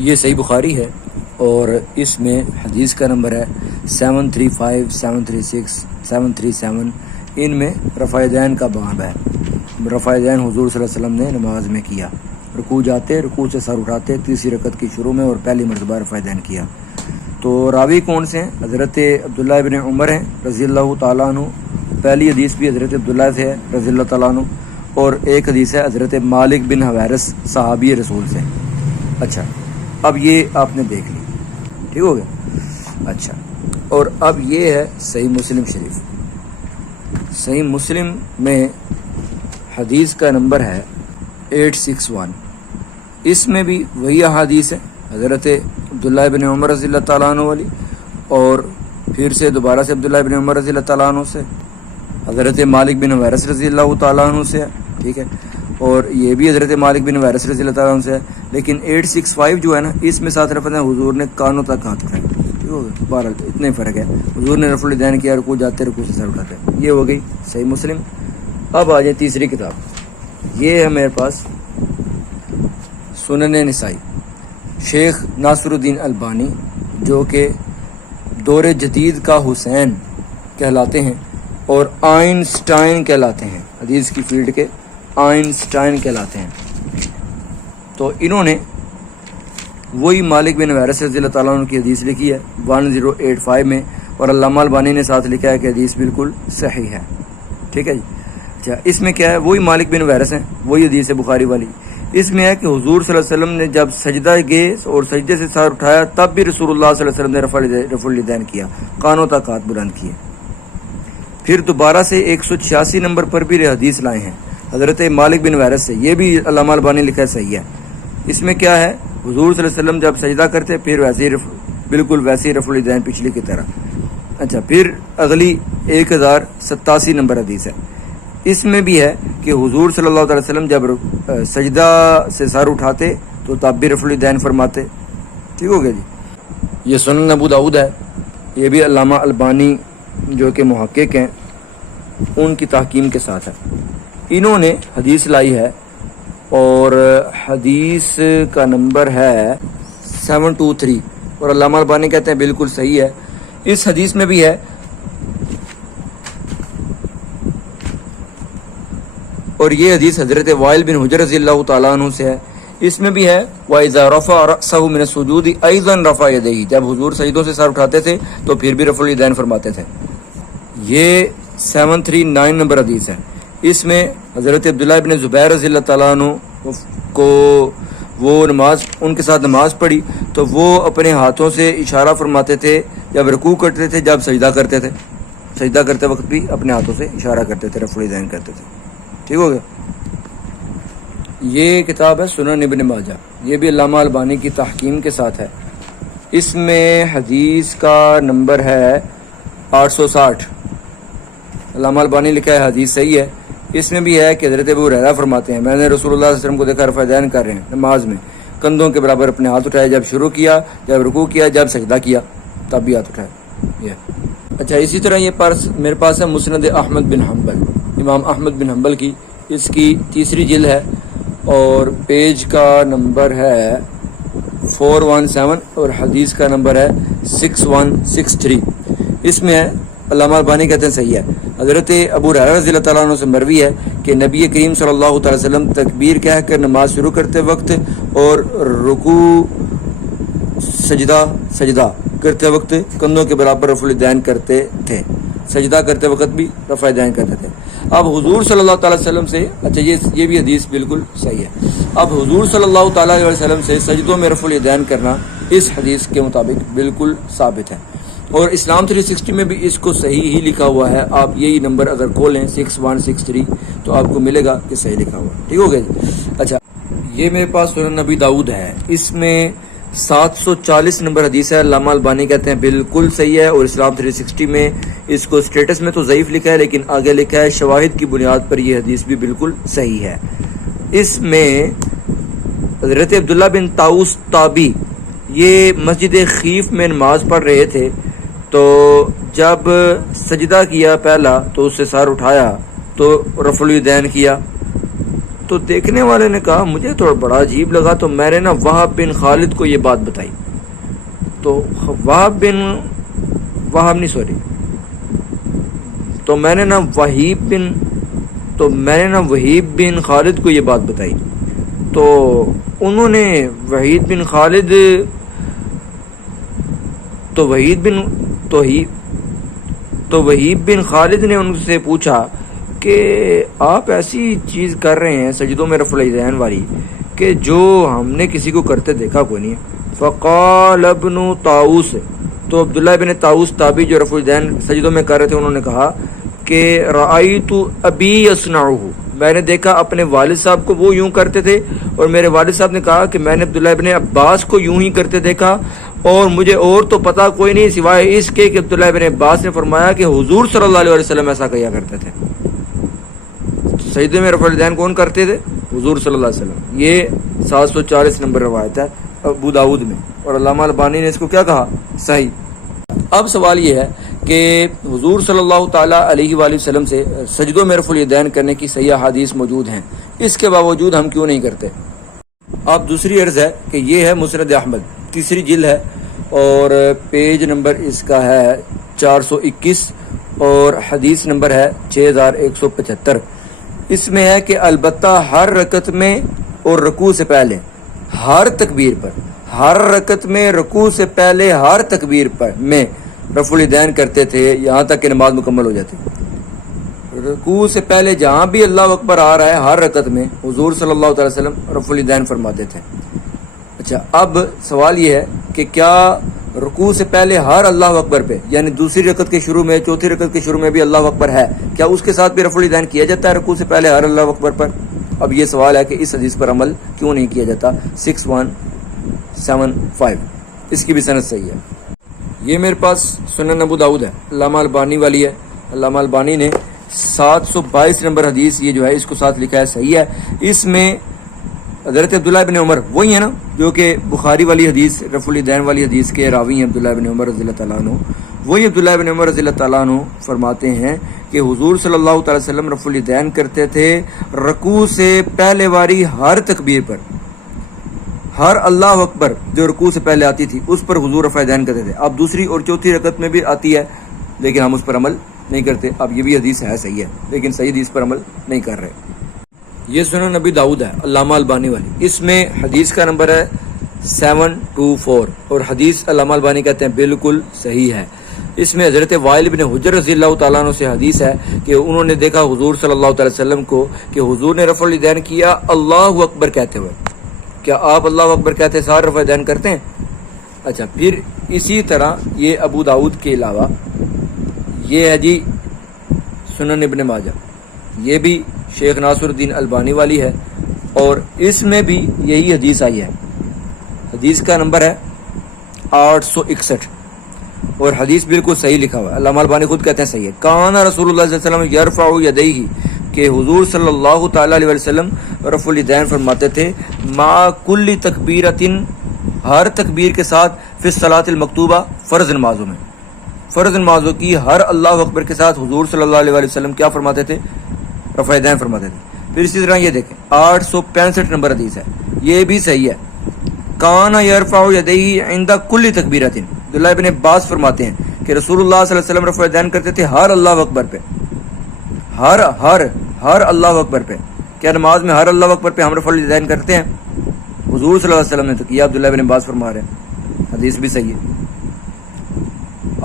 یہ صحیح بخاری ہے اور اس میں حدیث کا نمبر ہے 735 736 737۔ ان میں رفع دین کا باب ہے۔ رفع دین حضور صلی اللہ علیہ وسلم نے نماز میں کیا، رکوع جاتے، رکوع سے سر اٹھاتے، تیسری رکعت کی شروع میں اور پہلی مرتبہ رفع دین کیا۔ تو راوی کون سے ہیں؟ حضرت عبداللہ ابن عمر ہیں رضی اللہ تعالیٰ عنہ۔ پہلی حدیث بھی حضرت عبداللہ سے ہے رضی اللہ تعالیٰ عنہ، اور ایک حدیث ہے حضرت مالک بن حویرث صحابی رسول سے۔ اچھا، اب یہ آپ نے دیکھ لی، ٹھیک ہو گیا۔ اچھا، اور اب یہ ہے صحیح مسلم شریف۔ صحیح مسلم میں حدیث کا نمبر ہے 861۔ اس میں بھی وہی احادیث ہے حضرت عبداللہ ابن عمر رضی اللہ تعالیٰ عنہ والی، اور پھر سے دوبارہ سے عبداللہ ابن عمر رضی اللہ تعالیٰ عنہ سے، حضرت مالک بن حویرث رضی اللہ تعالیٰ عنہ سے ہے، ٹھیک ہے، اور یہ بھی حضرت مالک بن حویرث رضی اللہ تعالیٰ عنہ سے ہے۔ لیکن 865 جو ہے نا، اس میں ساتھ رفع حضور نے کانوں تک ہاتھ اٹھائے، ٹھیک ہو گیا، بہرحال اتنا ہی فرق ہے۔ حضور نے رفع الدین کیا، رکوع جاتے، رکوع سے سر اٹھاتے، یہ ہو گئی صحیح مسلم۔ اب آ جائیں تیسری کتاب، یہ ہے میرے پاس سنن نسائی، شیخ ناصر الدین البانی، جو کہ دور جدید کا حسین کہلاتے ہیں اور آئنسٹائن کہلاتے ہیں، حدیث کی فیلڈ کے آئنسٹائن کہلاتے ہیں۔ تو انہوں نے وہی مالک بن حویرث رضی اللہ تعالیٰ عنہ کی حدیث لکھی ہے 1085 میں، اور علامہ البانی نے ساتھ لکھا ہے کہ حدیث بالکل صحیح ہے، ٹھیک ہے جی۔ اچھا، اس میں کیا ہے؟ وہی مالک بن حویرث ہیں، وہی حدیث ہے بخاری والی۔ اس میں ہے کہ حضور صلی اللہ علیہ وسلم نے جب سجدہ گئے اور سجدے سے سر اٹھایا، تب بھی رسول اللہ صلی اللہ علیہ وسلم نے رفع الیدین کیا، کانوں تک ہاتھ بلند کیے۔ پھر دوبارہ سے 186 نمبر پر بھی حدیث لائے ہیں حضرت مالک بن حویرث سے، یہ بھی علامہ البانی لکھا ہے صحیح ہے۔ اس میں کیا ہے؟ حضور صلی اللہ علیہ وسلم جب سجدہ کرتے پھر ویسے ہی بالکل ویسے ہی رفع الیدین پچھلی کی طرح۔ اچھا، پھر اگلی 1087 نمبر حدیث ہے، اس میں بھی ہے کہ حضور صلی اللہ علیہ وسلم جب سجدہ سے سر اٹھاتے تو تب بھی رفع الیدین فرماتے، ٹھیک ہو گیا جی۔ یہ سنن ابو داؤد ہے، یہ بھی علامہ البانی جو کہ محقق ہیں ان کی تحکیم کے ساتھ ہے۔ انہوں نے حدیث لائی ہے اور حدیث کا نمبر ہے 723، اور علامہ البانی کہتے ہیں بالکل صحیح ہے۔ اس حدیث میں بھی ہے اور یہ حدیث حضرت وائل بن حجر رضی اللہ تعالیٰ عنہ سے ہے۔ اس میں بھی ہے وَإِذَا رَفَعَ رَأْسَهُ مِنَ السُّجُودِ أَيْضًا رَفَعَ يَدَيْهِ، جب حضور سجدوں سے سر اٹھاتے تھے تو پھر بھی رفع الیدین فرماتے تھے۔ یہ 739 نمبر حدیث ہے۔ اس میں حضرت عبداللہ ابن زبیر رضی اللہ تعالیٰ عنہ کو وہ ان کے ساتھ نماز پڑھی تو وہ اپنے ہاتھوں سے اشارہ فرماتے تھے جب رکوع کرتے تھے، جب سجدہ کرتے تھے، سجدہ کرتے وقت بھی اپنے ہاتھوں سے اشارہ کرتے تھے، رفع الیدین کرتے تھے، ٹھیک ہو گیا۔ یہ کتاب ہے سنن ابن ماجہ، یہ بھی علامہ البانی کی تحکیم کے ساتھ ہے۔ اس میں حدیث کا نمبر ہے 860، علامہ البانی لکھا ہے حدیث صحیح ہے۔ اس میں بھی ہے کہ حضرت ابو ہریرہ فرماتے ہیں میں نے رسول اللہ صلی اللہ علیہ وسلم کو دیکھا رفع الیدین کر رہے ہیں نماز میں، کندھوں کے برابر اپنے ہاتھ اٹھائے جب شروع کیا، جب رکوع کیا، جب سجدہ کیا تب بھی ہاتھ اٹھائے۔ اچھا، اسی طرح یہ میرے پاس ہے مسند احمد بن حنبل، امام احمد بن حنبل کی، اس کی تیسری جلد ہے اور پیج کا نمبر ہے 417 اور حدیث کا نمبر ہے 6163۔ اس میں ہے علامہ البانی کہتے ہیں صحیح ہے۔ حضرت ابو ہریرہ رضی اللہ تعالیٰ عنہ سے مروی ہے کہ نبی کریم صلی اللہ تعالی وسلم تکبیر کہہ کر نماز شروع کرتے وقت اور رکوع سجدہ کرتے وقت کندھوں کے برابر رفع الیدین کرتے تھے، سجدہ کرتے وقت بھی رفع الیدین کرتے تھے۔ اب حضور صلی اللہ تعالی وسلم سے، اچھا یہ بھی حدیث بالکل صحیح ہے۔ اب حضور صلی اللہ تعالی علیہ وسلم سے سجدوں میں رفع الیدین کرنا اس حدیث کے مطابق بالکل ثابت ہے، اور اسلام 360 میں بھی اس کو صحیح ہی لکھا ہوا ہے۔ آپ یہی نمبر اگر کھولیں 6163 تو آپ کو ملے گا کہ صحیح لکھا ہوا، ٹھیک ہو گیا جی۔ اچھا، یہ میرے پاس سنن نبی داؤد ہے، اس میں 740 نمبر حدیث ہے، علامہ البانی کہتے ہیں بالکل صحیح ہے، اور اسلام 360 میں اس کو اسٹیٹس میں تو ضعیف لکھا ہے لیکن آگے لکھا ہے شواہد کی بنیاد پر یہ حدیث بھی بالکل صحیح ہے۔ اس میں حضرت عبداللہ بن طاؤس تابی یہ مسجد خیف میں نماز پڑھ رہے تھے، تو جب سجدہ کیا پہلا تو اس سے سر اٹھایا تو رفع الیدین کیا، تو دیکھنے والے نے کہا مجھے تھوڑا بڑا عجیب لگا، تو میں نے نا وہب بن خالد کو یہ بات بتائی. تو میں نے نا وہیب بن خالد کو یہ بات بتائی. تو انہوں نے وحید بن خالد نے ان سے پوچھا کہ آپ ایسی چیز کر رہے ہیں سجدوں میں رفع الیدین والی کہ جو ہم نے کسی کو کرتے دیکھا کوئی نہیں ہے. فقال ابن طاؤس، تو عبداللہ ابن طاؤس تابعی جو رفع الیدین سجدوں میں کر رہے تھے، انہوں نے کہا کہ رأیت ابی یصنعہ، میں نے دیکھا اپنے والد صاحب کو وہ یوں کرتے تھے، اور میرے والد صاحب نے کہا کہ میں نے عبداللہ ابن عباس کو یوں ہی کرتے دیکھا، اور مجھے اور تو پتہ کوئی نہیں سوائے اس کے کہ عبداللہ ابن عباس نے فرمایا کہ حضور صلی اللہ علیہ وسلم ایسا کیا کرتے تھے. سجدے میں رفع الیدین کون کرتے تھے؟ حضور صلی اللہ علیہ وسلم. یہ 740 نمبر روایت ہے ابو داؤد میں، اور علامہ البانی نے اس کو کیا کہا؟ صحیح. اب سوال یہ ہے کہ حضور صلی اللہ تعالیٰ علیہ وآلہ وسلم سے سجدوں میں رفع الیدین کرنے کی صحیح احادیث موجود ہیں، اس کے باوجود ہم کیوں نہیں کرتے؟ اب دوسری عرض ہے کہ یہ ہے مسند احمد، تیسری جلد ہے، اور پیج نمبر اس کا ہے 421 اور حدیث نمبر ہے 6175. اس میں ہے کہ البتہ ہر رکعت میں اور رکوع سے پہلے ہر تکبیر پر، ہر رکعت میں رکوع سے پہلے ہر تکبیر پر میں رفع الیدین کرتے تھے یہاں تک کہ نماز مکمل ہو جاتی. رکوع سے پہلے جہاں بھی اللہ اکبر آ رہا ہے ہر رکعت میں حضور صلی اللہ تعالی وسلم رفع الیدین فرماتے تھے. اچھا، اب سوال یہ ہے کہ کیا رکوع سے پہلے ہر اللہ اکبر پہ، یعنی دوسری رکعت کے شروع میں، چوتھی رکعت کے شروع میں بھی اللہ اکبر ہے، کیا اس کے ساتھ بھی رفع الیدین کیا جاتا ہے رکوع سے پہلے ہر اللہ اکبر پر؟ اب یہ سوال ہے کہ اس حدیث پر عمل کیوں نہیں کیا جاتا. 6175 اس کی بھی سند صحیح ہے. یہ میرے پاس سنن ابو داؤد ہے، علامہ البانی والی ہے. علامہ البانی نے 722 نمبر حدیث یہ جو ہے اس کو ساتھ لکھا ہے، صحیح ہے. اس میں حضرت عبداللہ بن عمر وہی ہے نا جو کہ بخاری والی حدیث رفع الیدین والی حدیث کے راوی ہیں، عبداللہ بن عمر رضی اللہ تعالیٰ عنہ. وہی عبداللہ بن عمر رضی اللہ تعالیٰ عنہ فرماتے ہیں کہ حضور صلی اللہ تعالی وسلم رفع الیدین کرتے تھے رکوع سے پہلے واری ہر تکبیر پر، ہر اللہ اکبر جو رکوع سے پہلے آتی تھی اس پر حضور رفع الیدین کرتے تھے. اب دوسری اور چوتھی رکعت میں بھی آتی ہے لیکن ہم اس پر عمل نہیں کرتے. اب یہ بھی حدیث ہے صحیح ہے لیکن صحیح حدیث پر عمل نہیں کر رہے. یہ سنن نبی داؤد ہے علامہ البانی والی، اس میں حدیث کا نمبر ہے 724 اور حدیث علامہ البانی کہتے ہیں بالکل صحیح ہے. اس میں حضرت وائل بن حجر رضی اللہ تعالیٰ عنہ سے حدیث ہے کہ انہوں نے دیکھا حضور صلی اللہ تعالی وسلم کو کہ حضور نے رفع الیدین کیا اللہ اکبر کہتے ہوئے. کیا آپ اللہ اکبر کہتے ساتھ رفع الیدین کرتے ہیں؟ اچھا، پھر اسی طرح یہ ابو داؤد کے علاوہ یہ ہے جی سنن ابن ماجہ، یہ بھی شیخ ناصر الدین البانی والی ہے، اور اس میں بھی یہی حدیث آئی ہے. حدیث کا نمبر ہے 861 اور حدیث بالکل صحیح لکھا ہوا ہے. علامہ البانی خود کہتے ہیں صحیح ہے. کان رسول اللہ صلی اللہ علیہ وسلم یرفع یدیہ، کہ حضور صلی اللہ تعالی علیہ وسلم رفع الیدین فرماتے تھے مع کل تکبیرۃ، ہر تکبیر کے ساتھ، فی الصلاۃ المکتوبہ، فرض نمازوں میں، فرض نمازوں کی ہر اللہ اکبر کے ساتھ حضور صلی اللہ علیہ وسلم کیا فرماتے تھے؟ رفع الیدین فرماتے تھے. پھر اسی طرح یہ دیکھیں 865 نمبر حدیث ہے، یہ بھی صحیح ہے. کان یرفع یدیہ عند کل تکبیرۃ، عبداللہ ابن عباس فرماتے ہیں کہ رسول اللہ صلی اللہ علیہ وسلم رفع الیدین کرتے تھے ہر اللہ اکبر پہ، ہر اللہ اکبر پہ. کیا نماز میں ہر اللہ اکبر پہ ہم رفع الیدین کرتے ہیں؟ حضور صلی اللہ علیہ وسلم نے تو کیا، عبداللہ ابن عباس فرما رہے ہیں. حدیث بھی صحیح ہے.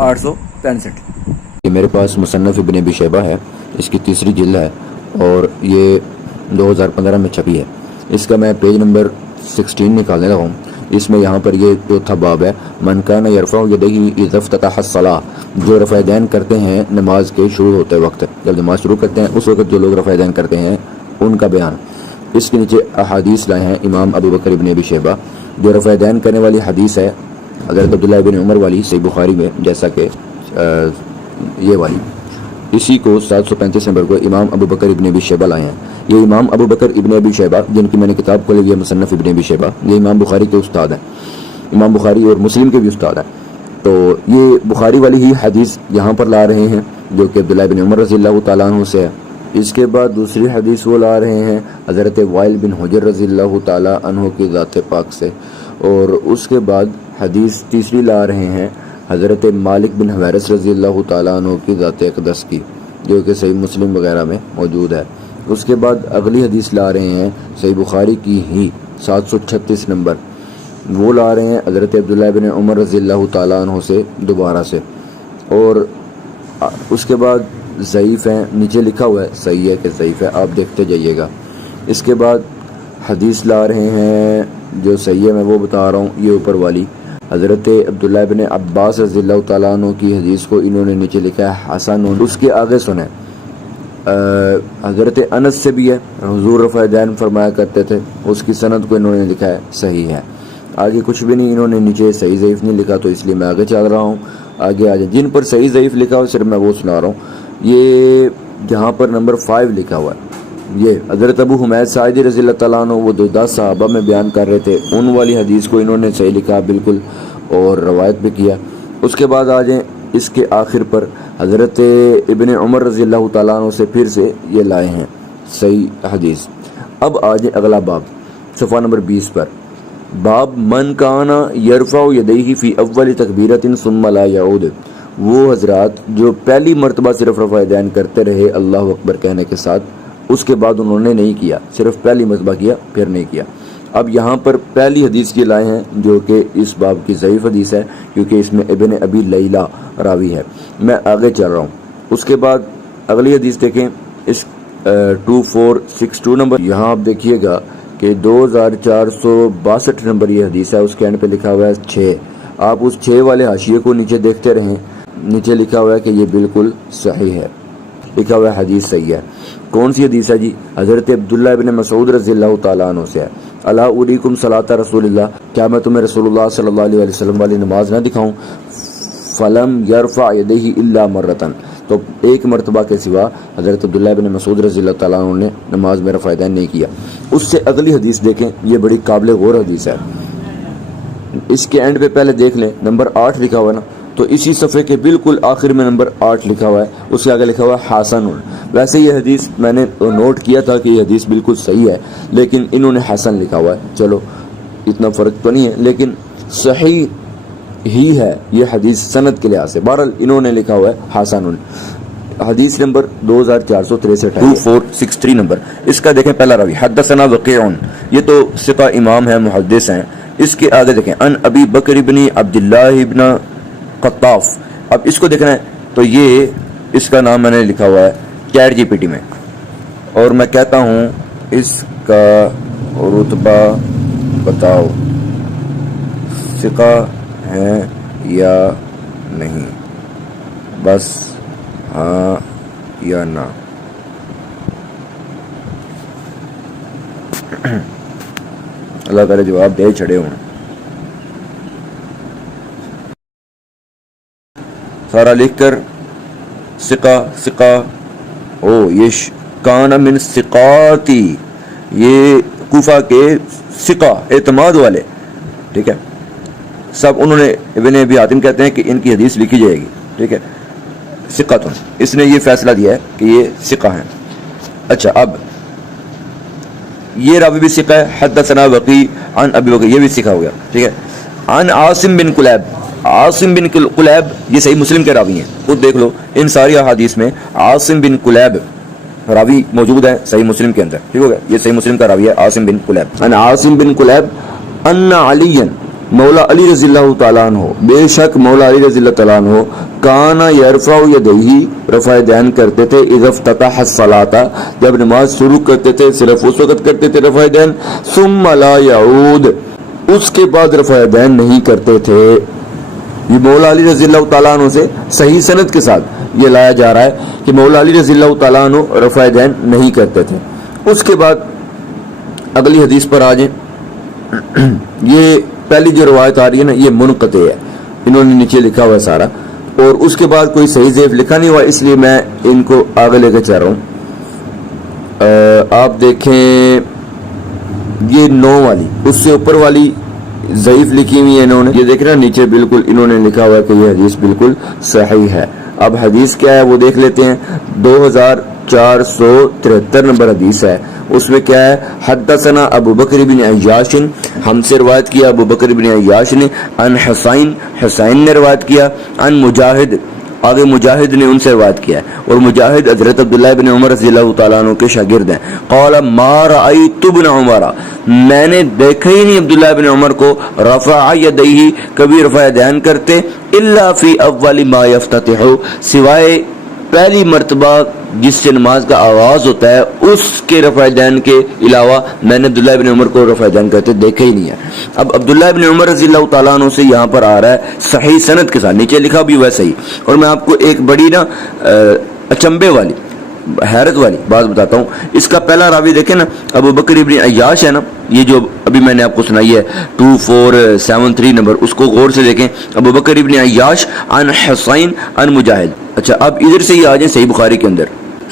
865 یہ میرے پاس مصنف ابن ابی شیبہ ہے، اس کی تیسری جلد ہے اور یہ 2015 میں چھپی ہے. اس کا میں پیج نمبر 16 نکالنے لگا ہوں. اس میں یہاں پر یہ چوتھا باب ہے، من کان یرفع یدیہ اذا افتتح الصلاۃ، جو رفع الیدین کرتے ہیں نماز کے شروع ہوتے وقت، جب نماز شروع کرتے ہیں اس وقت جو لوگ رفع الیدین کرتے ہیں ان کا بیان. اس کے نیچے احادیث لائے ہیں امام ابو بکر ابن ابی شیبہ. جو رفع الیدین کرنے والی حدیث ہے حضرت عبداللہ ابن عمر والی صحیح بخاری میں، جیسا کہ یہ والی، اسی کو 735 نمبر کو امام ابو بکر ابن ابی شیبہ لائے ہیں. یہ امام ابو بکر ابن ابی شیبہ جن کی میں نے کتاب کھولی ہوئی ہے مصنف ابن ابی شیبہ، یہ امام بخاری کے استاد ہیں، امام بخاری اور مسلم کے بھی استاد ہیں. تو یہ بخاری والی ہی حدیث یہاں پر لا رہے ہیں جو کہ عبداللہ ابن عمر رضی اللہ تعالیٰ عنہ سے ہے. اس کے بعد دوسری حدیث وہ لا رہے ہیں حضرت وائل بن حجر رضی اللہ تعالی عنہ کی ذات پاک سے، اور اس کے بعد حدیث تیسری لا رہے ہیں حضرت مالک بن حویرث رضی اللہ تعالیٰ عنہ کی ذات اقدس کی، جو کہ صحیح مسلم وغیرہ میں موجود ہے۔ اس کے بعد اگلی حدیث لا رہے ہیں صحیح بخاری کی ہی 736 نمبر، وہ لا رہے ہیں حضرت عبداللہ بن عمر رضی اللہ تعالیٰ عنہ سے دوبارہ سے، اور اس کے بعد ضعیف ہیں، نیچے لکھا ہوا ہے صحیح ہے کہ ضعیف ہے، آپ دیکھتے جائیے گا۔ اس کے بعد حدیث لا رہے ہیں جو صحیح ہے میں وہ بتا رہا ہوں، یہ اوپر والی حضرت عبداللہ بن عباس رضی اللہ تعالیٰ عنہ کی حدیث کو انہوں نے نیچے لکھا ہے حسن۔ اس کے آگے سنیں حضرت انس سے بھی ہے، حضور رفع دین فرمایا کرتے تھے، اس کی سند کو انہوں نے لکھا ہے صحیح ہے۔ آگے کچھ بھی نہیں، انہوں نے نیچے صحیح ضعیف نہیں لکھا، تو اس لیے میں آگے چل رہا ہوں۔ آگے آ جائیں، جن پر صحیح ضعیف لکھا ہو صرف میں وہ سنا رہا ہوں۔ یہ جہاں پر نمبر 5 لکھا ہوا ہے، یہ حضرت ابو حمید ساعدی رضی اللہ تعالیٰ عنہ، وہ 10 صحابہ میں بیان کر رہے تھے، ان والی حدیث کو انہوں نے صحیح لکھا بالکل، اور روایت بھی کیا۔ اس کے بعد آ جائیں اس کے آخر پر حضرت ابن عمر رضی اللہ تعالیٰ عنہ سے پھر سے یہ لائے ہیں صحیح حدیث۔ اب آ جائیں اگلا باب صفحہ نمبر 20 پر، باب من کانا یرفع یدیہ فی اول تکبیرۃ ثم لا یعود، وہ حضرات جو پہلی مرتبہ صرف رفع یدین کرتے رہے اللہ اکبر کہنے کے ساتھ، اس کے بعد انہوں نے نہیں کیا، صرف پہلی مرتبہ کیا پھر نہیں کیا۔ اب یہاں پر پہلی حدیث کی لائے ہیں جو کہ اس باب کی ضعیف حدیث ہے، کیونکہ اس میں ابن ابی لیلہ راوی ہے۔ میں آگے چل رہا ہوں۔ اس کے بعد اگلی حدیث دیکھیں، اس 2462 نمبر، یہاں آپ دیکھیے گا کہ 2462 نمبر یہ حدیث ہے، اس کے اینڈ پہ لکھا ہوا ہے 6۔ آپ اس 6 والے حاشیے کو نیچے دیکھتے رہیں، نیچے لکھا ہوا ہے کہ یہ بالکل صحیح ہے، لکھا ہوا ہے حدیث صحیح ہے۔ کون سی حدیث ہے جی؟ حضرت عبداللہ ابن مسعود رضی اللہ تعالیٰ عنہ سے ہے، الا اریکم صلاۃ رسول اللہ، کیا میں تمہیں رسول اللہ صلی اللہ علیہ وسلم والی نماز نہ دکھاؤں؟ فلم یرفع یدیہ الا مرتن، تو ایک مرتبہ کے سوا حضرت عبداللہ ابن مسعود رضی اللہ تعالیٰ عنہ نے نماز میں رفع یدین نہیں کیا۔ اس سے اگلی حدیث دیکھیں، یہ بڑی قابل غور حدیث ہے، اس کے اینڈ پہ پہلے دیکھ لیں، نمبر 8 لکھا ہوا ہے نا، تو اسی صفحے کے بالکل آخر میں نمبر 8 لکھا ہوا ہے، اس کے آگے لکھا ہوا ہے حسن۔ ویسے یہ حدیث میں نے نوٹ کیا تھا کہ یہ حدیث بالکل صحیح ہے، لیکن انہوں نے حسن لکھا ہوا ہے، چلو اتنا فرق تو نہیں ہے، لیکن صحیح ہی ہے یہ حدیث سند کے لحاظ سے۔ بہرحال انہوں نے لکھا ہوا ہے حسن۔ حدیث نمبر 2463 2463 نمبر، اس کا دیکھیں پہلا راوی حدثنا وقیع، یہ تو ثقہ امام ہے، محدث ہیں۔ اس کے آگے دیکھیں ان ابی بکر بن عبداللہ ابن قطاف، اب اس کو دیکھنا ہے تو یہ اس کا نام میں نے لکھا ہوا ہے چیٹ جی پی ٹی میں، اور میں کہتا ہوں اس کا رتبہ بتاؤ ثقہ ہے یا نہیں، بس ہاں یا نہ۔ اللہ تعالی جواب دے چھڑے ہوں، سارا لکھ کر ثقہ یہ کان من ثقاتی، یہ کوفہ کے ثقہ اعتماد والے، ٹھیک ہے، سب انہوں نے ابن ابی حاتم کہتے ہیں کہ ان کی حدیث لکھی جائے گی، ٹھیک ہے، ثقۃ، اس نے یہ فیصلہ دیا ہے کہ یہ ثقہ ہیں۔ اچھا، اب یہ راوی بھی ثقہ ہے، حدثنا وقیع عن ابی بکر، یہ بھی ثقہ ہو گیا، ٹھیک ہے، عن عاصم بن کلیب، عاصم بن کلیب یہ صحیح مسلم کے راوی ہیں، خود دیکھ لو ان ساری احادیث میں عاصم بن کلیب راوی موجود ہے صحیح مسلم کے اندر، ٹھیک ہو گیا، یہ صحیح مسلم کا راوی ہے عاصم بن کلیب۔ عن عاصم بن کلیب ان علی مولا علی رضی اللہ تعالیٰ عنہ، بے شک مولا علی رضی اللہ تعالیٰ عنہ کانا یرفع یدیہ، رفع یدین کرتے تھے، اذا افتتح الصلاۃ، جب نماز شروع کرتے تھے صرف اس وقت کرتے تھے رفع یدین، ثم لا یعود، اس کے بعد رفع یدین نہیں کرتے تھے۔ یہ مولا علی رضی اللہ تعالیٰ عنہ سے صحیح سند کے ساتھ یہ لایا جا رہا ہے کہ مولا علی رضی اللہ تعالیٰ عنہ رفع یدین نہیں کرتے تھے۔ اس کے بعد اگلی حدیث پر آ جائیں، یہ پہلی جو روایت آ رہی ہے نا یہ منقطع ہے، انہوں نے نیچے لکھا ہوا ہے سارا، اور اس کے بعد کوئی صحیح ضعیف لکھا نہیں ہوا، اس لیے میں ان کو آگے لے کے چل رہا ہوں۔ آپ دیکھیں یہ 9 والی، اس سے اوپر والی ضعیف لکھی ہوئی ہے انہوں نے، یہ دیکھ رہے ہیں نیچے بالکل انہوں نے لکھا ہوا ہے کہ یہ حدیث بالکل صحیح ہے۔ اب حدیث کیا ہے وہ دیکھ لیتے ہیں، 473 نمبر حدیث ہے. اس میں کیا ہے؟ حدثنا ابو بکر بن عیاش، ہم سے روایت کیا ابو بکر بن عیاش نے، عن حسین نے روایت کیا، عن مجاہد، آگے مجاہد نے ان سے روایت کیا ہے، اور مجاہد حضرت عبداللہ بن عمر رضی اللہ تعالیٰ عنہ کے شاگرد ہیں. قال ما رأیت ابن عمر، میں نے دیکھا ہی نہیں عبداللہ بن عمر کو رفع یدیہ، کبھی رفع یدین کرتے، الا فی اول ما یفتتح، سوائے پہلی مرتبہ جس سے نماز کا آغاز ہوتا ہے اس کے رفع یدین کے علاوہ میں نے عبداللہ بن عمر کو رفع یدین کرتے دیکھا ہی نہیں ہے. اب عبداللہ بن عمر رضی اللہ تعالیٰ عنہ سے یہاں پر آ رہا ہے صحیح سند کے ساتھ، نیچے لکھا بھی ہوا ہے صحیح. اور میں آپ کو ایک بڑی نا اچنبے والی حیرت والی بات بتاتا ہوں. اس کا پہلا راوی دیکھیں نا، ابو بکر ابن عیاش ہے نا، یہ جو ابھی میں نے آپ کو سنائی ہے 2473 نمبر، اس کو غور سے دیکھیں. ابو بکر ابن عیاش عن حسین عن مجاہد. اچھا اب ادھر سے یہ آ جائیں صحیح بخاری کے اندر.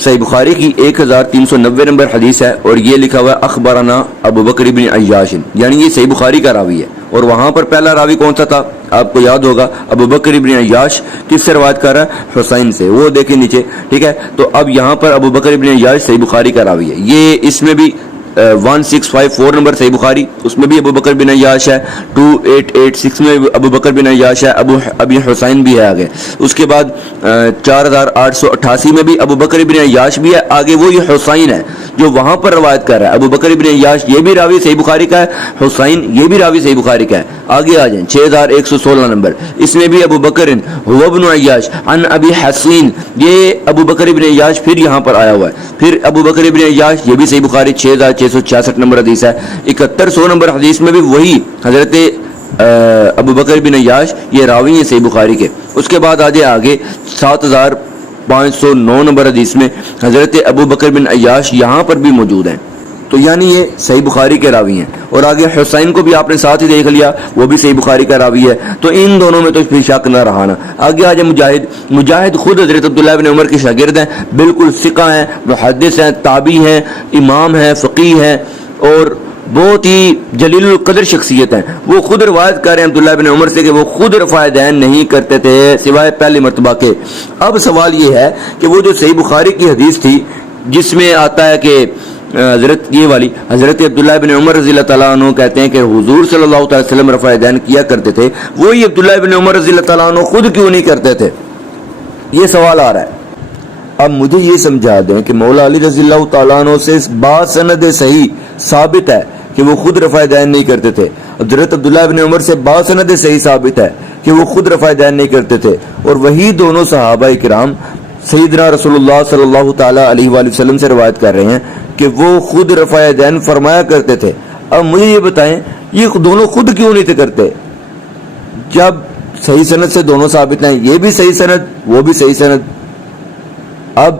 صحیح بخاری کی 1390 نمبر حدیث ہے، اور یہ لکھا ہوا ہے اخبرنا ابو بکر بن عیاش، یعنی یہ صحیح بخاری کا راوی ہے. اور وہاں پر پہلا راوی کون سا تھا آپ کو یاد ہوگا، ابو بکر بن عیاش کس سے روایت کر رہا ہے؟ حسین سے، وہ دیکھیں نیچے، ٹھیک ہے. تو اب یہاں پر ابو بکر بن عیاش صحیح بخاری کا راوی ہے. یہ اس میں بھی 1654 نمبر صحیح بخاری، اس میں بھی ابو بکر بن عیاش ہے. 2886 میں ابو بکر بن عیاش ہے، ابی حسین بھی ہے آگے. اس کے بعد 4888 میں بھی ابو بکر بن عیاش بھی ہے، آگے وہ یہ حسین ہے جو وہاں پر روایت کر رہا ہے. ابو بکر بن عیاش یہ بھی راوی صحیح بخاری کا ہے، حسین یہ بھی راوی صحیح بخاری کا ہے. آگے آ جائیں 6116 نمبر، اس میں بھی ابو بکر هو ابن عیاش عن ابی حسین، یہ ابو بکر بن عیاش پھر یہاں پر آیا ہوا ہے. پھر ابو بکر بن عیاش یہ بھی صحیح بخاری 6666 نمبر حدیث ہے. 7100 نمبر حدیث میں بھی وہی حضرت ابو بکر بن عیاش یہ راوی ہیں صحیح بخاری کے. اس کے بعد آگے 7509 نمبر حدیث میں حضرت ابو بکر بن عیاش یہاں پر بھی موجود ہیں. تو یعنی یہ صحیح بخاری کے راوی ہیں. اور آگے حسین کو بھی آپ نے ساتھ ہی دیکھ لیا، وہ بھی صحیح بخاری کا راوی ہے. تو ان دونوں میں تو پھر شک نہ رہا نا. آگے آ جائے مجاہد خود حضرت عبداللہ بن عمر کے شاگرد ہیں، بالکل ثقہ ہیں، محدث ہیں، تابعی ہیں، امام ہیں، فقیہ ہیں، اور بہت ہی جلیل القدر شخصیت ہیں. وہ خود روایت کر رہے ہیں عبداللہ بن عمر سے کہ وہ خود رفع یدین نہیں کرتے تھے سوائے پہلی مرتبہ کے. اب سوال یہ ہے کہ وہ جو صحیح بخاری کی حدیث تھی جس میں آتا ہے کہ حضرت عبداللہ بن عمر رضی اللہ تعالیٰ عنہ کہتے ہیں کہ حضور صلی اللہ علیہ وسلم رفع یدین کیا کرتے تھے، وہی عبداللہ بن عمر رضی اللہ تعالیٰ عنہ خود کیوں نہیں کرتے تھے؟ یہ سوال آ رہا ہے. اب مجھے یہ سمجھا دیں کہ مولا علی رضی اللہ تعالیٰ عنہ سے باسند صحیح ثابت ہے کہ وہ خود رفع یدین نہیں کرتے تھے. حضرت عبداللہ بن عمر سے باسند صحیح ثابت ہے کہ وہ خود رفع یدین نہیں کرتے تھے. اور وہی دونوں صحابہ کرام سیدنا رسول اللہ صلی اللہ تعالیٰ علیہ وآلہ وسلم سے روایت کر رہے ہیں کہ وہ خود رفع یدین فرمایا کرتے تھے. اب مجھے یہ بتائیں یہ دونوں خود کیوں نہیں تھے کرتے جب صحیح سند سے دونوں ثابت ہیں؟ یہ بھی صحیح سند، وہ بھی صحیح سند. اب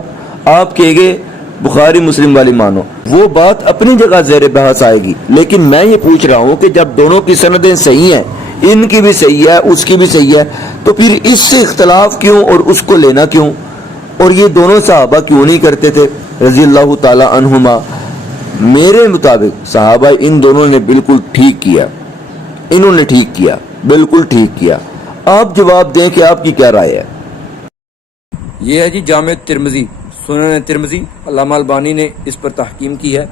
آپ کہے گے بخاری مسلم والی مانو، وہ بات اپنی جگہ زیر بحث آئے گی، لیکن میں یہ پوچھ رہا ہوں کہ جب دونوں کی سندیں صحیح ہیں، ان کی بھی صحیح ہے اس کی بھی صحیح ہے، تو پھر اس سے اختلاف کیوں اور اس کو لینا کیوں؟ اور یہ دونوں صحابہ کیوں نہیں کرتے تھے رضی اللہ تعالی عنہما؟ میرے مطابق صحابہ ان دونوں نے بالکل ٹھیک کیا، انہوں نے ٹھیک کیا، بالکل ٹھیک کیا. آپ جواب دیں کہ آپ کی کیا رائے ہے؟ یہ ہے جی جامع ترمذی، سنن ترمذی، علامہ البانی نے اس پر تحقیم کی ہے.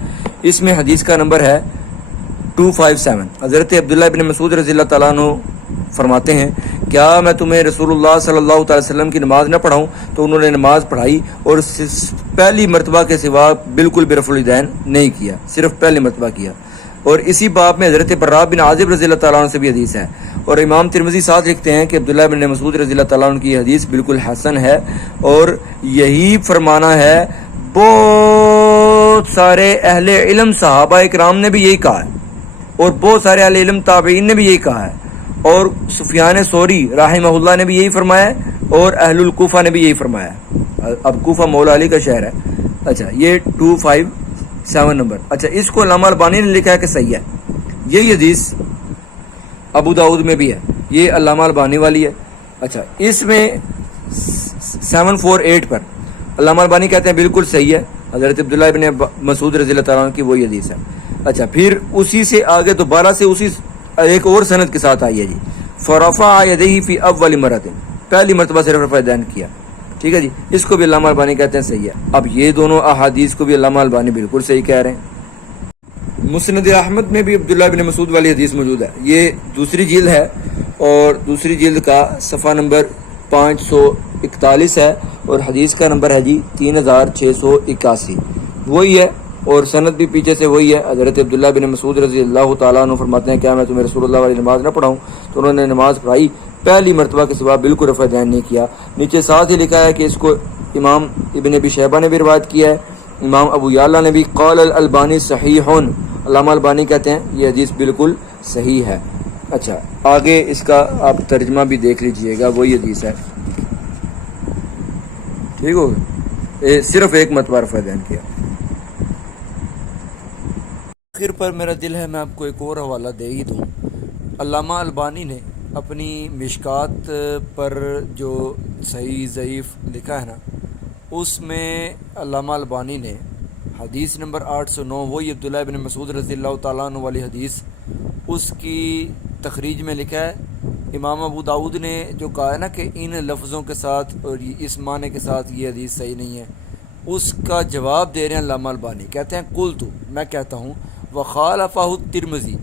اس میں حدیث کا نمبر ہے 257. حضرت عبداللہ بن مسعود رضی اللہ تعالیٰ عنہ فرماتے ہیں کیا میں تمہیں رسول اللہ صلی اللہ تعالی وسلم کی نماز نہ پڑھاؤں؟ تو انہوں نے نماز پڑھائی اور پہلی مرتبہ کے سوا بالکل بھی رفع الیدین نہیں کیا، صرف پہلی مرتبہ کیا. اور اسی باب میں حضرت براء بن عازب رضی اللہ تعالیٰ عنہ سے بھی حدیث ہے. اور امام ترمذی ساتھ لکھتے ہیں کہ عبداللہ بن مسعود رضی اللہ تعالیٰ عنہ کی حدیث بالکل حسن ہے، اور یہی فرمانا ہے بہت سارے اہل علم صحابہ اکرام نے بھی یہی کہا ہے، اور بہت سارے اہل علم تابعین نے بھی یہی کہا ہے، اور سفیان ثوری رحمہ اللہ نے بھی یہی فرمایا ہے، اور اہل الکوفہ نے بھی یہی فرمایا ہے. اب کوفہ مولا علی کا شہر ہے. اچھا یہ 257 نمبر. اچھا اس کو علامہ البانی نے لکھا ہے کہ صحیح ہے. یہی حدیث ابو داؤد میں بھی ہے، یہ علامہ البانی والی ہے. اچھا اس میں 748 پر علامہ البانی کہتے ہیں بالکل صحیح ہے، حضرت عبداللہ بن مسعود رضی اللہ تعالیٰ عنہ کی وہی حدیث ہے. اچھا پھر اسی سے آگے دوبارہ سے اسی ایک اور سند کے ساتھ آئی ہے جی، فرفع یدیہ فی اول مرۃ، پہلی مرتبہ صرف رفع یدین کیا. ٹھیک ہے جی، اس کو بھی علامہ البانی کہتے ہیں صحیح ہے۔ اب یہ دونوں احادیث کو بھی علامہ البانی بالکل صحیح کہہ رہے ہیں۔ مسند احمد میں بھی عبداللہ بن مسعود والی حدیث موجود ہے، یہ دوسری جلد ہے اور دوسری جلد کا صفحہ نمبر 541 ہے اور حدیث کا نمبر ہے جی 3681، وہی ہے اور سند بھی پیچھے سے وہی ہے۔ حضرت عبداللہ بن مسعود رضی اللہ تعالیٰ عنہ فرماتے ہیں کیا میں تمہیں رسول اللہ والی نماز نہ پڑھاؤں؟ تو انہوں نے نماز پڑھائی، پہلی مرتبہ کے سوا بالکل رفع دین نہیں کیا۔ نیچے ساتھ ہی لکھا ہے کہ اس کو امام ابن ابی شیبہ نے بھی روایت کیا ہے، امام ابو یعلا نے بھی۔ قال الالبانی صحیح، علامہ البانی کہتے ہیں یہ حدیث بالکل صحیح ہے۔ اچھا آگے اس کا آپ ترجمہ بھی دیکھ لیجئے گا، وہی حدیث ہے، ٹھیک ہوگا، صرف ایک مرتبہ رفع دین کیا۔ آخر پر میرا دل ہے میں آپ کو ایک اور حوالہ دے ہی دوں۔ علامہ البانی نے اپنی مشکات پر جو صحیح ضعیف لکھا ہے نا، اس میں علامہ البانی نے حدیث نمبر 809، وہی عبداللہ بن مسعود رضی اللہ تعالیٰ عنہ والی حدیث، اس کی تخریج میں لکھا ہے امام ابو داؤد نے جو کہا ہے نا کہ ان لفظوں کے ساتھ اور اس معنی کے ساتھ یہ حدیث صحیح نہیں ہے، اس کا جواب دے رہے ہیں علامہ البانی، کہتے ہیں قلت، میں کہتا ہوں، وخالفہ الترمذی،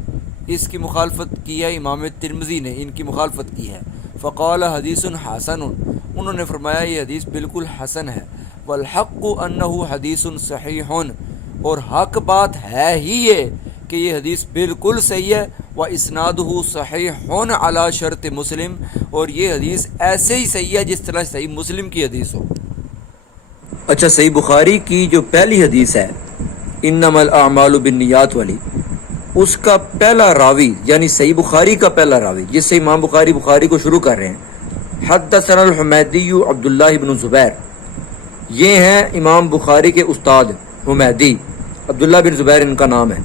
اس کی مخالفت کی ہے امام ترمذی نے، ان کی مخالفت کی ہے۔ فقال حدیث حسن، انہوں نے فرمایا یہ حدیث بالکل حسن ہے۔ والحق انہ حدیث صحیح، اور حق بات ہے ہی یہ کہ یہ حدیث بالکل صحیح ہے۔ واسنادہ صحیح علی شرط مسلم، اور یہ حدیث ایسے ہی صحیح ہے جس طرح صحیح مسلم کی حدیث ہو۔ اچھا صحیح بخاری کی جو پہلی حدیث ہے انما الاعمال بالنیات والی، اس کا پہلا راوی یعنی صحیح بخاری کا پہلا راوی جس سے امام بخاری کو شروع کر رہے ہیں، حدثنا الحمیدی عبداللہ بن زبیر، یہ ہیں امام بخاری کے استاد حمیدی، عبداللہ بن زبیر ان کا نام ہے۔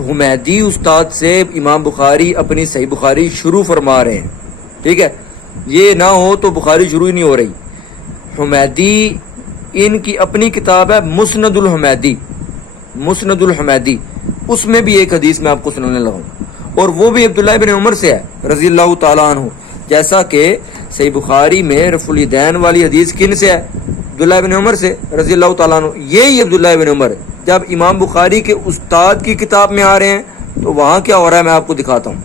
حمیدی استاد سے امام بخاری اپنی صحیح بخاری شروع فرما رہے ہیں، ٹھیک ہے، یہ نہ ہو تو بخاری شروع ہی نہیں ہو رہی۔ حمیدی ان کی اپنی کتاب ہے مسند الحمیدی، مسند الحمیدی، اس میں بھی ایک حدیث میں آپ کو سنانے لگا ہوں، اور وہ بھی عبداللہ بن عمر سے ہے رضی اللہ تعالیٰ عنہ، جیسا کہ صحیح بخاری میں رفع الیدین والی حدیث کن سے ہے؟ عبداللہ بن عمر سے رضی اللہ تعالیٰ عنہ۔ یہی عبداللہ بن عمر جب امام بخاری کے استاد کی کتاب میں آ رہے ہیں تو وہاں کیا ہو رہا ہے میں آپ کو دکھاتا ہوں۔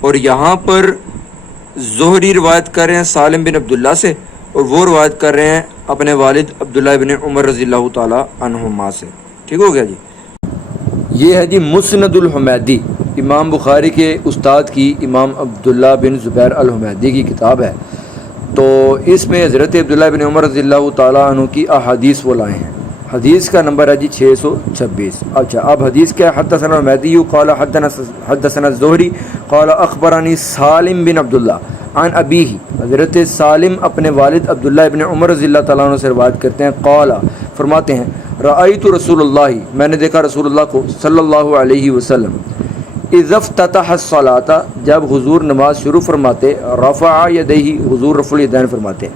اور یہاں پر زہری روایت کر رہے ہیں سالم بن عبداللہ سے، اور وہ روایت کر رہے ہیں اپنے والد عبداللہ بن عمر رضی اللہ تعالیٰ عنہما سے، ٹھیک ہو گیا جی۔ یہ ہے جی مسند الحمیدی، امام بخاری کے استاد کی امام عبداللہ بن زبیر الحمیدی کی کتاب ہے، تو اس میں حضرت عبداللہ بن عمر رضی اللہ تعالیٰ عنہ کی احادیث وہ لائے ہیں۔ حدیث کا نمبر ہے جی 626۔ اچھا اب حدیث کیا ہے؟ حدثنا الحمیدی قال حدثنا الزہری قال اخبرانی سالم بن عبداللہ عن ابیہ، حضرت سالم اپنے والد عبداللہ بن عمر رضی اللہ تعالیٰ عنہ سے روایت کرتے ہیں، قال فرماتے ہیں رأیت رسول اللہ، میں نے دیکھا رسول اللہ کو صلی اللہ علیہ وسلم، اذا افتتح الصلاۃ، جب حضور نماز شروع فرماتے، رفع یدیہ، حضور رفع الیدین فرماتے،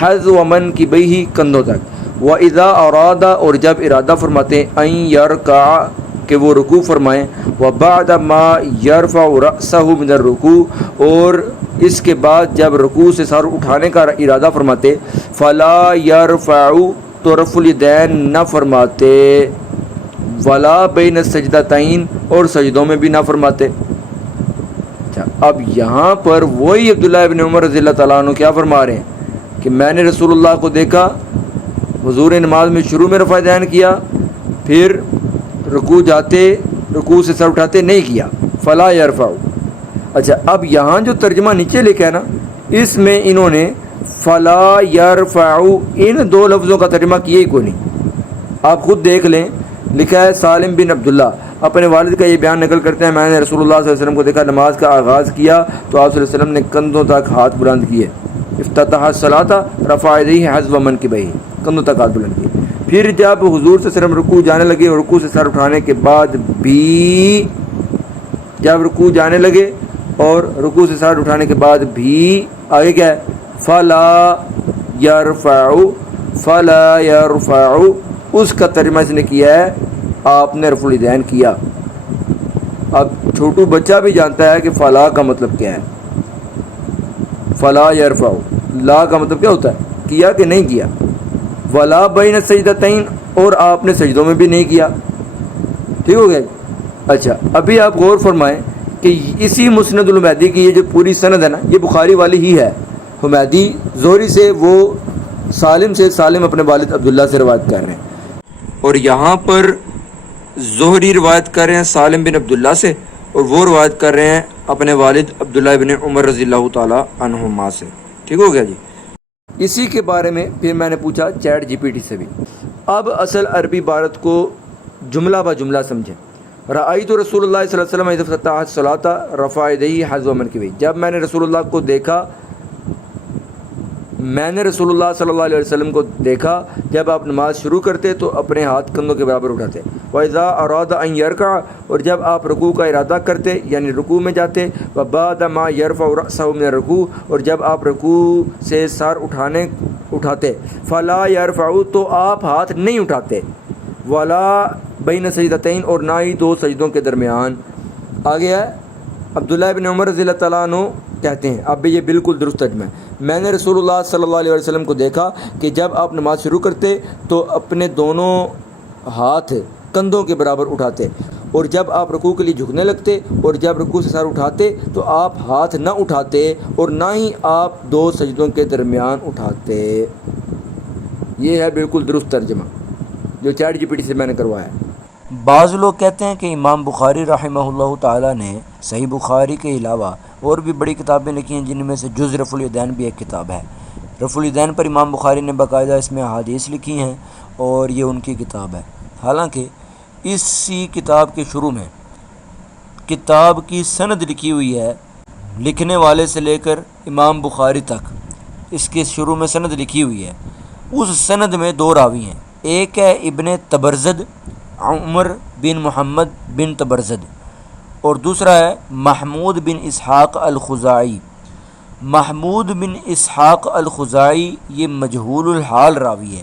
حذو منکبیہ، کندھوں تک، واذا اراد، اور جب ارادہ فرماتے، ان یرکع، کہ وہ رکوع فرمائیں، وبعد ما یرفع رأسہ من الرکوع، اور اس کے بعد جب رکوع سے سر اٹھانے کا ارادہ فرماتے، فلا یرفع، تو رفع الیدین نہ فرماتے، ولا بین السجدتین، اور سجدوں میں بھی نہ فرماتے۔ اچھا اب یہاں پر وہی عبداللہ بن عمر رضی اللہ تعالیٰ عنہ کیا فرما رہے ہیں کہ میں نے رسول اللہ کو دیکھا، حضور نے نماز میں شروع میں رفع دین کیا، پھر رکوع جاتے رکوع سے سر اٹھاتے نہیں کیا، فلا یرفع۔ اچھا اب یہاں جو ترجمہ نیچے لکھا ہے نا، اس میں انہوں نے فلا یرفع ان دو لفظوں کا ترجمہ کیا ہی کوئی نہیں، آپ خود دیکھ لیں، لکھا ہے سالم بن عبداللہ اپنے والد کا یہ بیان نقل کرتے ہیں، میں نے رسول اللہ صلی اللہ علیہ وسلم کو دیکھا نماز کا آغاز کیا تو آپ صلی اللہ علیہ وسلم نے کندھوں تک ہاتھ بلند کیے، افتتح الصلاۃ رفع یدیہ حذو منکبیہ، کندھوں تک ہاتھ بلند کیے، پھر جب حضور صلی اللہ علیہ وسلم رکوع جانے لگے، اور رکوع سے سر اٹھانے کے بعد بھی، جب رکوع جانے لگے اور رکوع سے سر اٹھانے کے بعد بھی آگے کیا ہے؟ فلا یرفع، فلا یرفع، اس کا ترجمہ اس نے کیا ہے آپ نے رفع الیدین کیا۔ اب چھوٹو بچہ بھی جانتا ہے کہ فلا کا مطلب کیا ہے، فلا یرفع، لا کا مطلب کیا ہوتا ہے؟ کیا کہ نہیں کیا؟ ولا بین السجدتین، اور آپ نے سجدوں میں بھی نہیں کیا. ٹھیک ہو گیا. اچھا ابھی آپ غور فرمائیں کہ اسی مسند الحمیدی کی یہ جو پوری سند ہے نا، یہ بخاری والی ہی ہے. حمیدی زہری سے، وہ سالم سے، سالم اپنے والد عبداللہ سے روایت کر رہے ہیں. اور یہاں پر زہری روایت کر رہے ہیں سالم بن عبداللہ سے، اور وہ روایت کر رہے ہیں اپنے والد عبداللہ بن عمر رضی اللہ تعالی عنہما سے. ٹھیک ہو گیا جی. اسی کے بارے میں پھر میں نے پوچھا چیٹ جی پی ٹی سے بھی. اب اصل عربی عبارت کو جملہ با جملہ سمجھیں. رأیت رسول اللہ صلی اللہ علیہ وسلم اذا افتتح الصلاۃ رفع یدیہ حذو منکبیہ، جب میں نے رسول اللہ کو دیکھا، میں نے رسول اللہ صلی اللہ علیہ وسلم کو دیکھا جب آپ نماز شروع کرتے تو اپنے ہاتھ کندھوں کے برابر اٹھاتے. وَإِذَا أَرَادَ أَن يَرْكَعَ، اور جب آپ رکوع کا ارادہ کرتے یعنی رکوع میں جاتے. وَبَعْدَ مَا يَرْفَعُ رَأْسَهُ مِنَ الرُّكُوعِ، اور جب آپ رکوع سے سر اٹھاتے. فَلَا يَرْفَعُ، تو آپ ہاتھ نہیں اٹھاتے. وَلَا بَيْنَ سَجْدَتَيْن، اور نہ ہی دو سجدوں کے درمیان. آگے ہے عبداللہ بن عمر رضی اللہ تعالیٰ عنہ کہتے ہیں، اب بھی یہ بالکل درست ترجمہ ہے، میں نے رسول اللہ صلی اللہ علیہ وسلم کو دیکھا کہ جب آپ نماز شروع کرتے تو اپنے دونوں ہاتھ کندھوں کے برابر اٹھاتے، اور جب آپ رکوع کے لیے جھکنے لگتے اور جب رکوع سے سر اٹھاتے تو آپ ہاتھ نہ اٹھاتے اور نہ ہی آپ دو سجدوں کے درمیان اٹھاتے. یہ ہے بالکل درست ترجمہ جو چیٹ جی پی ٹی سے میں نے کروایا ہے. بعض لوگ کہتے ہیں کہ امام بخاری رحمہ اللہ تعالیٰ نے صحیح بخاری کے علاوہ اور بھی بڑی کتابیں لکھی ہیں، جن میں سے جز رفع الیدین بھی ایک کتاب ہے. رفع الیدین پر امام بخاری نے باقاعدہ اس میں احادیث لکھی ہیں اور یہ ان کی کتاب ہے. حالانکہ اسی کتاب کے شروع میں کتاب کی سند لکھی ہوئی ہے، لکھنے والے سے لے کر امام بخاری تک اس کے شروع میں سند لکھی ہوئی ہے. اس سند میں دو راوی ہیں، ایک ہے ابن تبرزد عمر بن محمد بن تبرزد، اور دوسرا ہے محمود بن اسحاق الخزاعی. محمود بن اسحاق الخزاعی یہ مجہول الحال راوی ہے.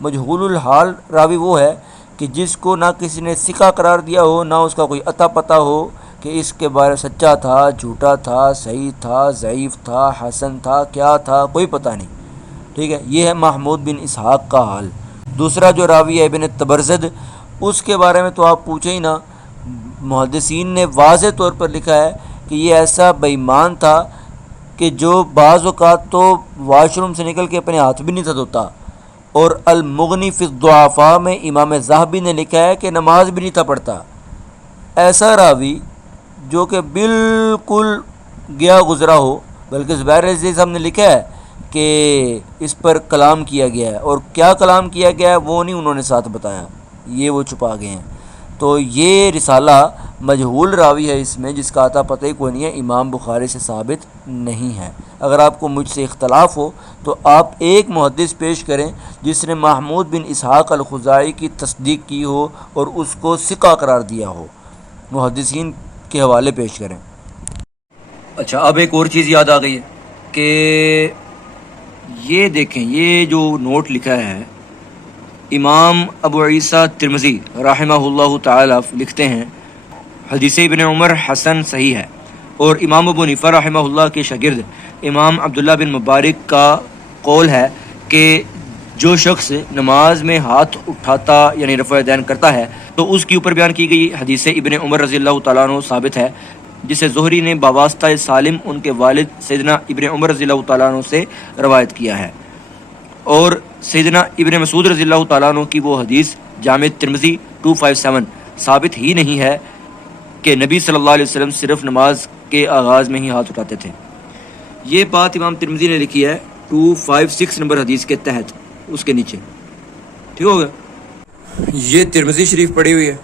مجہول الحال راوی وہ ہے کہ جس کو نہ کسی نے ثقہ قرار دیا ہو، نہ اس کا کوئی عطا پتہ ہو کہ اس کے بارے سچا تھا، جھوٹا تھا، صحیح تھا، ضعیف تھا، حسن تھا، کیا تھا، کوئی پتہ نہیں. ٹھیک ہے، یہ ہے محمود بن اسحاق کا حال. دوسرا جو راوی ہے ابن تبرزد، اس کے بارے میں تو آپ پوچھیں ہی نہ. محدثین نے واضح طور پر لکھا ہے کہ یہ ایسا بے ایمان تھا کہ جو بعض اوقات تو واش روم سے نکل کے اپنے ہاتھ بھی نہیں تھا دھوتا. اور المغنی فی الضعفاء میں امام ذہبی نے لکھا ہے کہ نماز بھی نہیں تھا پڑھتا. ایسا راوی جو کہ بالکل گیا گزرا ہو، بلکہ زبیر عزیز صاحب نے لکھا ہے کہ اس پر کلام کیا گیا ہے، اور کیا کلام کیا گیا ہے وہ نہیں انہوں نے ساتھ بتایا، یہ وہ چھپا گئے ہیں. تو یہ رسالہ مجہول راوی ہے اس میں، جس کا عطا پتہ ہی کوئی نہیں ہے، امام بخاری سے ثابت نہیں ہے. اگر آپ کو مجھ سے اختلاف ہو تو آپ ایک محدث پیش کریں جس نے محمود بن اسحاق الخزاعی کی تصدیق کی ہو اور اس کو ثقہ قرار دیا ہو. محدثین کے حوالے پیش کریں. اچھا اب ایک اور چیز یاد آ گئی ہے کہ یہ دیکھیں، یہ جو نوٹ لکھا ہے امام ابو عیسیٰ ترمذی رحمہ اللہ تعالی لکھتے ہیں حدیث ابن عمر حسن صحیح ہے. اور امام ابو حنیفہ رحمہ اللہ کے شاگرد امام عبداللہ بن مبارک کا قول ہے کہ جو شخص نماز میں ہاتھ اٹھاتا یعنی رفع یدین کرتا ہے تو اس کے اوپر بیان کی گئی حدیث ابن عمر رضی اللہ تعالیٰ عنہ ثابت ہے، جسے زہری نے باواسطہ سالم ان کے والد سیدنا ابن عمر رضی اللہ تعالیٰ عنہ سے روایت کیا ہے. اور سیدنا ابن مسعود رضی اللہ تعالیٰ عنہ کی وہ حدیث جامع ترمذی 257 ثابت ہی نہیں ہے کہ نبی صلی اللہ علیہ وسلم صرف نماز کے آغاز میں ہی ہاتھ اٹھاتے تھے. یہ بات امام ترمذی نے لکھی ہے 256 نمبر حدیث کے تحت، اس کے نیچے. ٹھیک ہوگا، یہ ترمذی شریف پڑھی ہوئی ہے.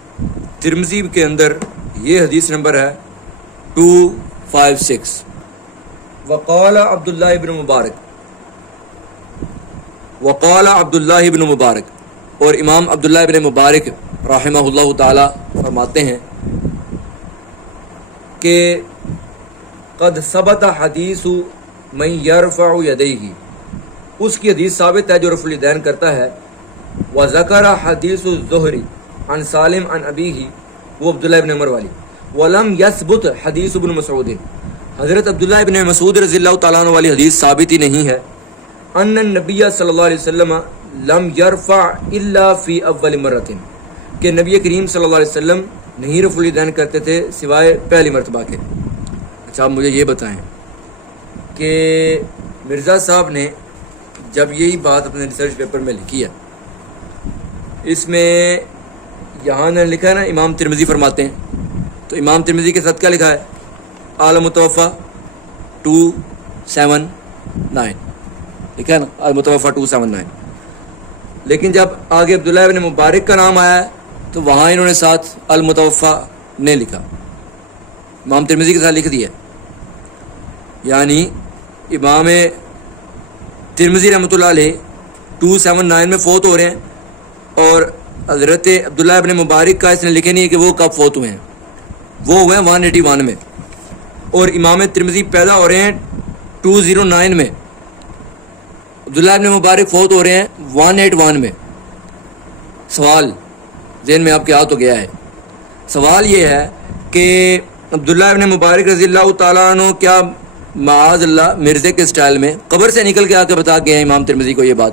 ترمذی کے اندر یہ حدیث نمبر ہے 256. وقال عبداللہ ابن مبارک، اور امام عبداللہ ابن مبارک رحمہ اللہ تعالی فرماتے ہیں کہ قد ثبت حدیث من یرفع یدیہ، اس کی حدیث ثابت ہے جو رفع الیدین کرتا ہے. وذکر حدیث الزہری عن سالم عن ابیہ، وہ عبداللہ ابن عمر والی. ولم یثبت حدیث ابن مسعود، حضرت عبداللہ ابن مسعود رضی اللہ تعالیٰ عنہ والی حدیث ثابت ہی نہیں ہے. ان النبی صلی اللہ علیہ وسلم لم یرفع الا فی اول مرۃ، کہ نبی کریم صلی اللہ علیہ وسلم نہیں رفع الیدین کرتے تھے سوائے پہلی مرتبہ کے۔ اچھا آپ مجھے یہ بتائیں کہ مرزا صاحب نے جب یہی بات اپنے ریسرچ پیپر میں لکھی ہے، اس میں یہاں نے لکھا ہے نا امام ترمذی فرماتے ہیں، تو امام ترمذی کے ساتھ کیا لکھا ہے؟ اعلی متوفہ 279 لکھا ہے نا، المتوفہ 279۔ لیکن جب آگے عبداللہ ابن مبارک کا نام آیا ہے تو وہاں انہوں نے ساتھ المتوفہ نہیں لکھا، امام ترمذی کے ساتھ لکھ دیا۔ یعنی امام ترمذی رحمۃ اللہ علیہ 279 میں فوت ہو رہے ہیں، اور حضرت عبداللہ ابن مبارک کا اس نے لکھے نہیں ہے کہ وہ کب فوت ہوئے ہیں، وہ ہوئے ہیں 181 میں، اور امام ترمذی پیدا ہو رہے ہیں 209 میں، عبداللہ ابن مبارک فوت ہو رہے ہیں 181 میں۔ سوال ذہن میں آپ کے ہاتھ ہو گیا ہے، سوال یہ ہے کہ عبداللہ ابن مبارک رضی اللہ تعالیٰ عنہ کیا معاذ اللہ مرزے کے سٹائل میں قبر سے نکل کے آ کے بتا گئے ہیں امام ترمذی کو یہ بات؟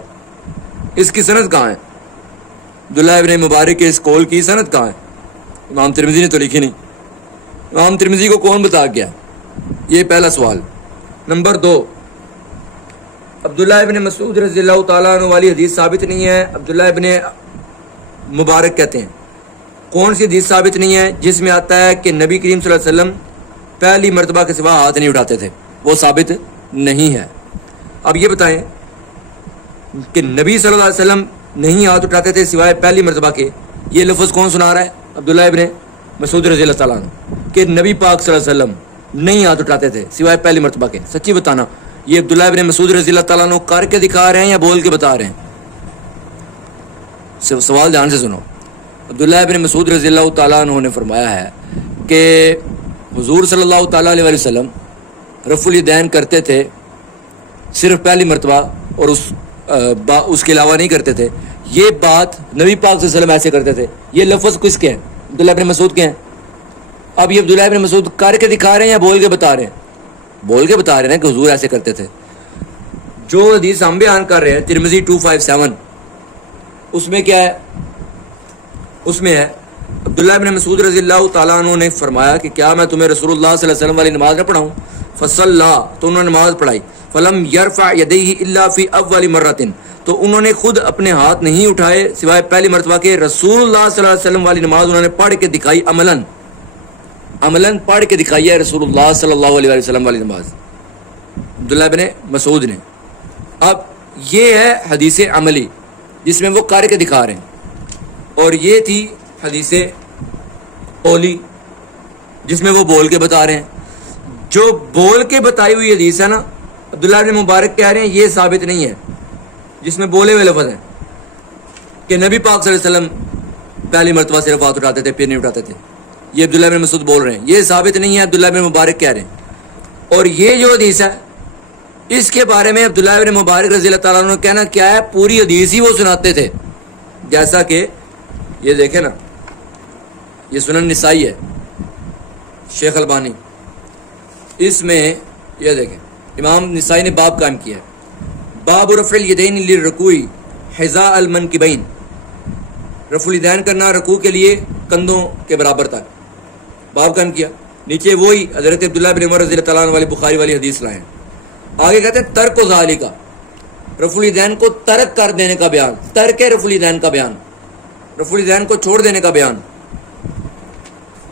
اس کی سند کہاں ہے؟ عبداللہ ابن مبارک کے اس قول کی سند کہاں ہے؟ امام ترمذی نے تو لکھی نہیں، امام ترمذی کو کون بتا گیا؟ یہ پہلا سوال۔ نمبر 2، عبداللہ ابن مسعود رضی اللہ تعالیٰ عنہ والی حدیث ثابت نہیں ہے، عبداللہ ابن مبارک کہتے ہیں۔ کون سی حدیث ثابت نہیں ہے؟ جس میں آتا ہے کہ نبی کریم صلی اللہ علیہ وسلم پہلی مرتبہ کے سوا ہاتھ نہیں اٹھاتے تھے، وہ ثابت نہیں ہے۔ اب یہ بتائیں کہ نبی صلی اللہ علیہ وسلم نہیں ہاتھ اٹھاتے تھے سوائے پہلی مرتبہ کے، یہ لفظ کون سنا رہا ہے؟ عبداللہ ابن مسعود رضی اللہ تعالیٰ عنہ، کہ نبی پاک صلی اللہ علیہ وسلم نہیں ہاتھ اٹھاتے تھے سوائے پہلی مرتبہ کے۔ سچی بتانا، یہ عبداللہ ابن مسعود رضی اللہ تعالیٰ عنہ کر کے دکھا رہے ہیں یا بول کے بتا رہے ہیں؟ سوال دھیان سے سنو۔ عبداللہ ابن مسعود رضی اللہ تعالیٰ عنہ نے فرمایا ہے کہ حضور صلی اللہ تعالیٰ علیہ وسلم رفع الیدین کرتے تھے صرف پہلی مرتبہ، اور اس کے علاوہ نہیں کرتے تھے۔ یہ بات نبی پاک صلی اللہ علیہ وسلم ایسے کرتے تھے، یہ لفظ کس کے ہیں؟ عبداللہ ابن مسعود کے ہیں۔ اب یہ عبداللہ ابن مسعود کر کے دکھا رہے ہیں یا بول کے بتا رہے ہیں؟ بول کے بتا رہے ہیں کہ حضور ایسے کرتے تھے۔ جو حدیث ہم بیان کر رہے ہیں ترمذی 257، اس میں کیا ہے؟ اس میں ہے عبداللہ ابن مسعود رضی اللہ تعالیٰ عنہ نے فرمایا کہ کیا میں تمہیں رسول اللہ صلی اللہ علیہ وسلم والی نماز نہ پڑھاؤں؟ فصلی، تو انہوں نے نماز پڑھائی۔ فلم یرفع یدیہ الا فی اول مرۃ، تو انہوں نے خود اپنے ہاتھ نہیں اٹھائے سوائے پہلی مرتبہ کے۔ رسول اللہ صلی اللہ علیہ وسلم والی نماز انہوں نے پڑھ کے دکھائی، عملاً پڑھ کے دکھائی ہے رسول اللہ صلی اللہ علیہ وسلم والی نماز، عبداللہ ابن مسعود نے۔ اب یہ ہے حدیث عملی جس میں وہ کر کے دکھا رہے ہیں، اور یہ تھی حدیث قولی جس میں وہ بول کے بتا رہے ہیں۔ جو بول کے بتائی ہوئی حدیث ہے نا، عبداللہ ابن مبارک کہہ رہے ہیں یہ ثابت نہیں ہے، جس میں بولے ہوئے لفظ ہیں کہ نبی پاک صلی اللہ علیہ وسلم پہلی مرتبہ صرف ہاتھ اٹھاتے تھے پھر نہیں اٹھاتے تھے، یہ عبداللہ ابن مسعود بول رہے ہیں، یہ ثابت نہیں ہے، عبداللہ ابن مبارک کہہ رہے ہیں۔ اور یہ جو حدیث ہے اس کے بارے میں عبداللہ ابن مبارک رضی اللہ تعالیٰ عنہ نے کہنا کیا ہے؟ پوری حدیث ہی وہ سناتے تھے، جیسا کہ یہ دیکھیں نا، یہ سنن نسائی ہے، شیخ البانی، اس میں یہ دیکھیں امام نسائی نے باب قائم کیا ہے، باب رفع الیدین للرکوع حذاء المنکبین، رفع الیدین کرنا رکوع کے لیے کندھوں کے برابر تک، باب قائم کیا۔ نیچے وہی حضرت عبداللہ بن عمر رضی اللہ تعالیٰ عنہ والی بخاری والی حدیث لائیں۔ آگے کہتے ہیں ترک و ذالک، رفع الیدین کو ترک کر دینے کا بیان، ترک رفع الیدین کا بیان، رفع الیدین کو چھوڑ دینے کا بیان،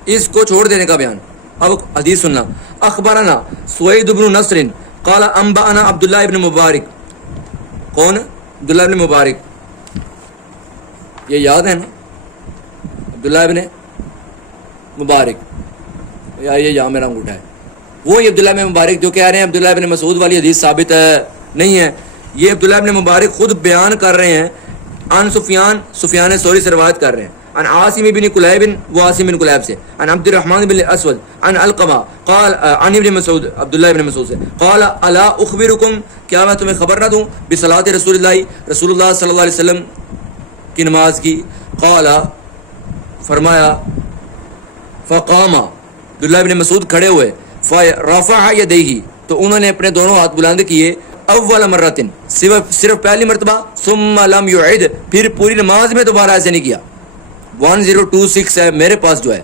اس کو چھوڑ دینے کا بیان۔ اب حدیث سننا، اخبرنا سوید بن نصر قال انبأنا عبداللہ ابن مبارک، کون؟ عبداللہ ابن مبارک، یہ یاد ہے نا، عبداللہ ابن مبارک، یا یہ یہاں میرا انگوٹھا ہے، وہی عبداللہ ابن مبارک جو کہہ رہے ہیں عبداللہ ابن مسعود والی حدیث ثابت نہیں ہے۔ یہ عبداللہ ابن مبارک خود بیان کر رہے ہیں، عن سفیان ثوری سے روایت کر رہے ہیں، عن عاصم بن کلیب، وہ عاصم بن کلیب سے، عن عبد الرحمن بن الاسود، عن علقمہ قال عن ابن مسعود، عبداللہ ابن مسعود سے، قال الا اخبرکم، کیا میں تمہیں خبر نہ دوں بصلاۃ رسول اللہ، رسول اللہ صلی اللہ علیہ وسلم کی نماز کی؟ قال، فرمایا، فقام، عبداللہ ابن مسعود کھڑے ہوئے، فرفع یدیہ، تو انہوں نے اپنے دونوں ہاتھ بلند کیے، اول مرتن صرف پہلی مرتبہ ثم لم يعد پھر پوری نماز میں دوبارہ ایسے نہیں کیا. 1026 ہے میرے پاس جو ہے,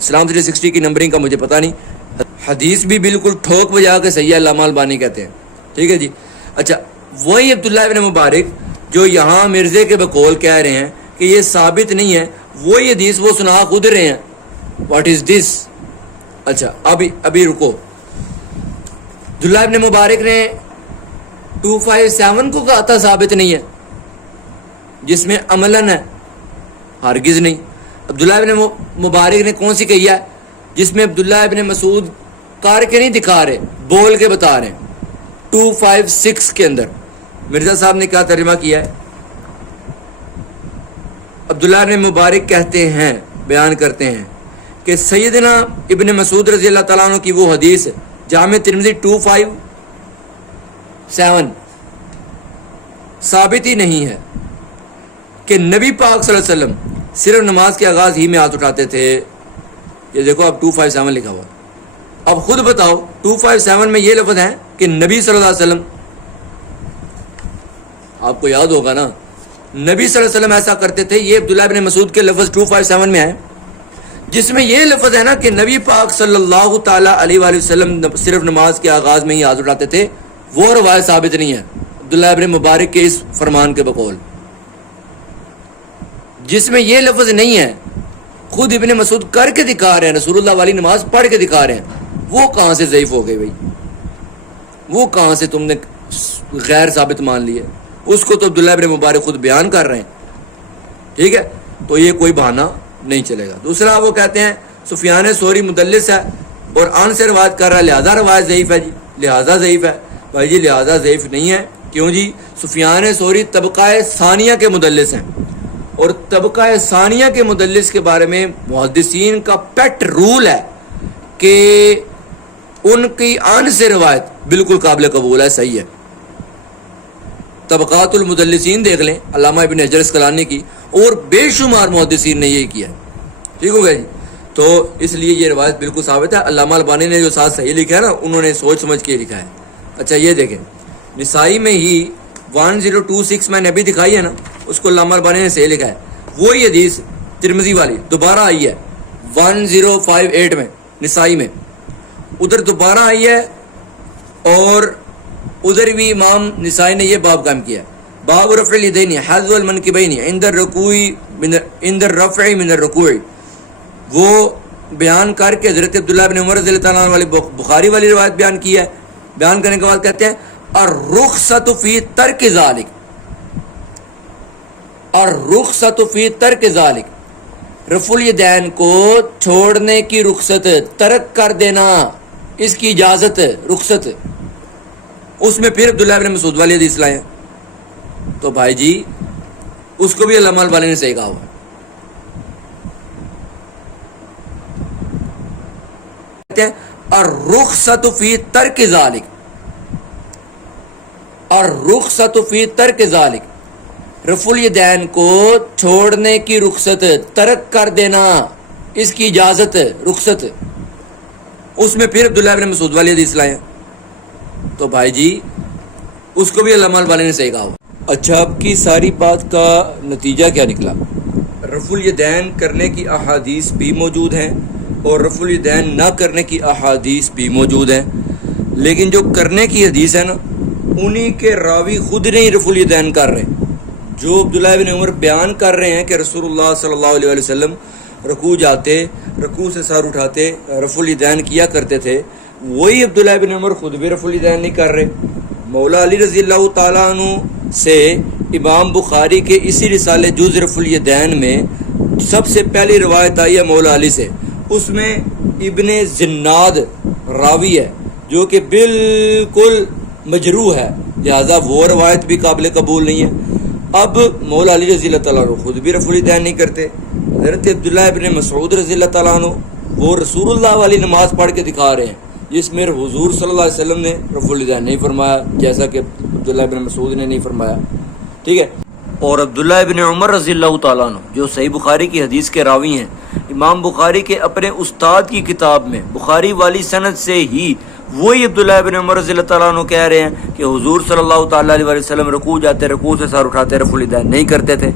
اسلام 360 کی نمبرنگ کا مجھے پتہ نہیں, حدیث بھی بالکل ٹھوک بجا کے صحیح ہے, علامہ البانی کہتے ہیں. ٹھیک ہے جی. اچھا وہی عبداللہ ابن مبارک جو یہاں مرزے کے بقول کہہ رہے ہیں کہ یہ ثابت نہیں ہے, وہی حدیث وہ سنا خود رہے ہیں. واٹ از دس؟ اچھا ابھی رکو. عبداللہ ابن مبارک نے 257 کو کہا تھا ثابت نہیں ہے, جس میں عملاً ہے, ہرگز نہیں. عبداللہ ابن مبارک نے کون سی کہی ہے؟ جس میں عبداللہ ابن مسعود کر کے نہیں دکھا رہے, بول کے بتا رہے ہیں. 256 کے اندر مرزا صاحب نے کیا ترجمہ کیا ہے؟ عبداللہ ابن مبارک کہتے ہیں, بیان کرتے ہیں کہ سیدنا ابن مسعود رضی اللہ تعالیٰ عنہ کی وہ حدیث جامع ترمذی 257 ثابت ہی نہیں ہے کہ نبی پاک صلی اللہ علیہ وسلم صرف نماز کے آغاز ہی میں ہاتھ اٹھاتے تھے. یہ دیکھو اب 257 لکھا ہوا. اب خود بتاؤ 257 میں یہ لفظ ہے کہ نبی صلی اللہ علیہ وسلم, آپ کو یاد ہوگا نا, نبی صلی اللہ علیہ وسلم ایسا کرتے تھے. یہ عبداللہ ابن مسعود کے لفظ 257 میں ہے, جس میں یہ لفظ ہے نا کہ نبی پاک صلی اللہ تعالیٰ علیہ وآلہ وسلم صرف نماز کے آغاز میں ہی ہاتھ اٹھاتے تھے. وہ روایت ثابت نہیں ہے عبداللہ ابن مبارک کے اس فرمان کے بقول. جس میں یہ لفظ نہیں ہے, خود ابن مسعود کر کے دکھا رہے ہیں, رسول اللہ والی نماز پڑھ کے دکھا رہے ہیں. وہ کہاں سے ضعیف ہو گئی بھائی؟ وہ کہاں سے تم نے غیر ثابت مان لیے؟ اس کو تو عبداللہ ابن مبارک خود بیان کر رہے ہیں. ٹھیک ہے, تو یہ کوئی بہانہ نہیں چلے گا. دوسرا وہ کہتے ہیں سفیان ثوری مدلس ہے اور ان سے روایت کر رہا ہے, لہذا روایت ضعیف ہے. جی لہذا ضعیف ہے بھائی جی, لہذا ضعیف نہیں ہے. کیوں جی؟ سفیان ثوری طبقہ ثانیہ کے مدلس ہیں, اور طبقہ ثانیہ کے مدلس کے بارے میں محدثین کا پیٹ رول ہے کہ ان کی ان سے روایت بالکل قابل قبول ہے, صحیح ہے. طبقات المدلسین دیکھ لیں علامہ ابن حجر اسقلانی کی, اور بے شمار محدثین نے یہی کیا ہے. ٹھیک ہو گیا جی. تو اس لیے یہ روایت بالکل ثابت ہے. علامہ البانی نے جو ساتھ صحیح لکھا ہے نا, انہوں نے سوچ سمجھ کے لکھا ہے. اچھا یہ دیکھیں, نسائی میں ہی 1026 میں نے ابھی دکھائی ہے نا, اس کو علامہ البانی نے صحیح لکھا ہے. وہی حدیث ترمذی والی دوبارہ آئی ہے 1058 میں, نسائی میں ادھر دوبارہ آئی ہے, اور ادھر بھی امام نسائی نے یہ باب قائم کیا ہے, باب رفع الیدین حذو المنکبین عند الرفع من الرکوع. وہ بیان کر کے حضرت عبداللہ بن عمر رضی اللہ تعالیٰ عنہ والی بخاری والی روایت بیان کی ہے. بیان کرنے کے بعد کہتے ہیں الرخصۃ فی ترک ذالک, الرخصۃ فی ترک ذالک, رفع الیدین کو چھوڑنے کی رخصت, ترک کر دینا اس کی اجازت, رخصت. اس میں پھر عبداللہ بن مسعود والی حدیث لائے. تو بھائی جی اس کو بھی علامہ البانی نے صحیح کہا ہوا. کہتے ہیں الرخصۃ فی ترک ذالک, الرخصۃ فی ترک ذالک, رفع الیدین کو چھوڑنے کی رخصت, ترک کر دینا اس کی اجازت, رخصت. اس میں پھر عبداللہ بن مسعود والی حدیث لائے. تو بھائی جی اس کو بھی علامہ البانی نے صحیح کہا ہوا. اچھا اب کی ساری بات کا نتیجہ کیا نکلا؟ رفع الیدین کرنے کی احادیث بھی موجود ہیں اور رفع الیدین نہ کرنے کی احادیث بھی موجود ہیں, لیکن جو کرنے کی حدیث ہے نا, انہی کے راوی خود نہیں رفع الیدین کر رہے. جو عبداللہ بن عمر بیان کر رہے ہیں کہ رسول اللہ صلی اللہ علیہ وسلم رکوع جاتے, رکوع سے سر اٹھاتے, رفع الیدین کیا کرتے تھے, وہی عبداللہ بن عمر خود بھی رفع الیدین نہیں کر رہے. مولا علی رضی اللہ تعالیٰ عنہ سے امام بخاری کے اسی رسالے جز رفع الیدین میں سب سے پہلی روایت آئی ہے مولا علی سے. اس میں ابن زناد راوی ہے جو کہ بالکل مجروح ہے, لہذا وہ روایت بھی قابل قبول نہیں ہے. اب مولا علی رضی اللہ تعالیٰ عنہ خود بھی رفع الیدین نہیں کرتے. حضرت عبداللہ ابن مسعود رضی اللہ تعالیٰ عنہ وہ رسول اللہ والی نماز پڑھ کے دکھا رہے ہیں, جس میں حضور صلی اللہ علیہ وسلم نے رفع الیدین نہیں فرمایا, جیسا کہ عبداللہ ابن مسعود نے نہیں فرمایا. ٹھیک ہے. اور عبداللہ ابن عمر رضی اللہ تعالیٰ عنہ جو صحیح بخاری کی حدیث کے راوی ہیں, امام بخاری کے اپنے استاد کی کتاب میں بخاری والی سند سے ہی وہی عبداللہ ابن عمر رضی اللہ تعالیٰ عنہ کہہ رہے ہیں کہ حضور صلی اللہ تعالیٰ علیہ وسلم رکوع جاتے رکوع سے سر اٹھاتے رفع الیدین نہیں کرتے تھے،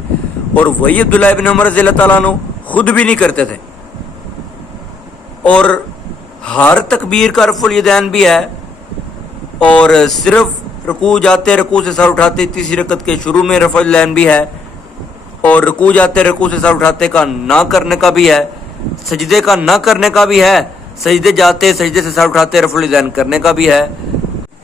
اور وہی عبداللہ ابن عمر رضی اللہ تعالیٰ عنہ خود بھی نہیں کرتے تھے، اور ہر تکبیر کا رفع الیدین بھی ہے، اور صرف رکوع جاتے رکوع سے سر اٹھاتے تیسری رکعت کے شروع میں رفع الیدین بھی ہے، اور رکوع جاتے رکوع سے سر اٹھاتے کا نہ کرنے کا بھی ہے، سجدے کا نہ کرنے کا بھی ہے، سجدے جاتے سجدے سے سر اٹھاتے رفع الیدین کرنے کا بھی ہے۔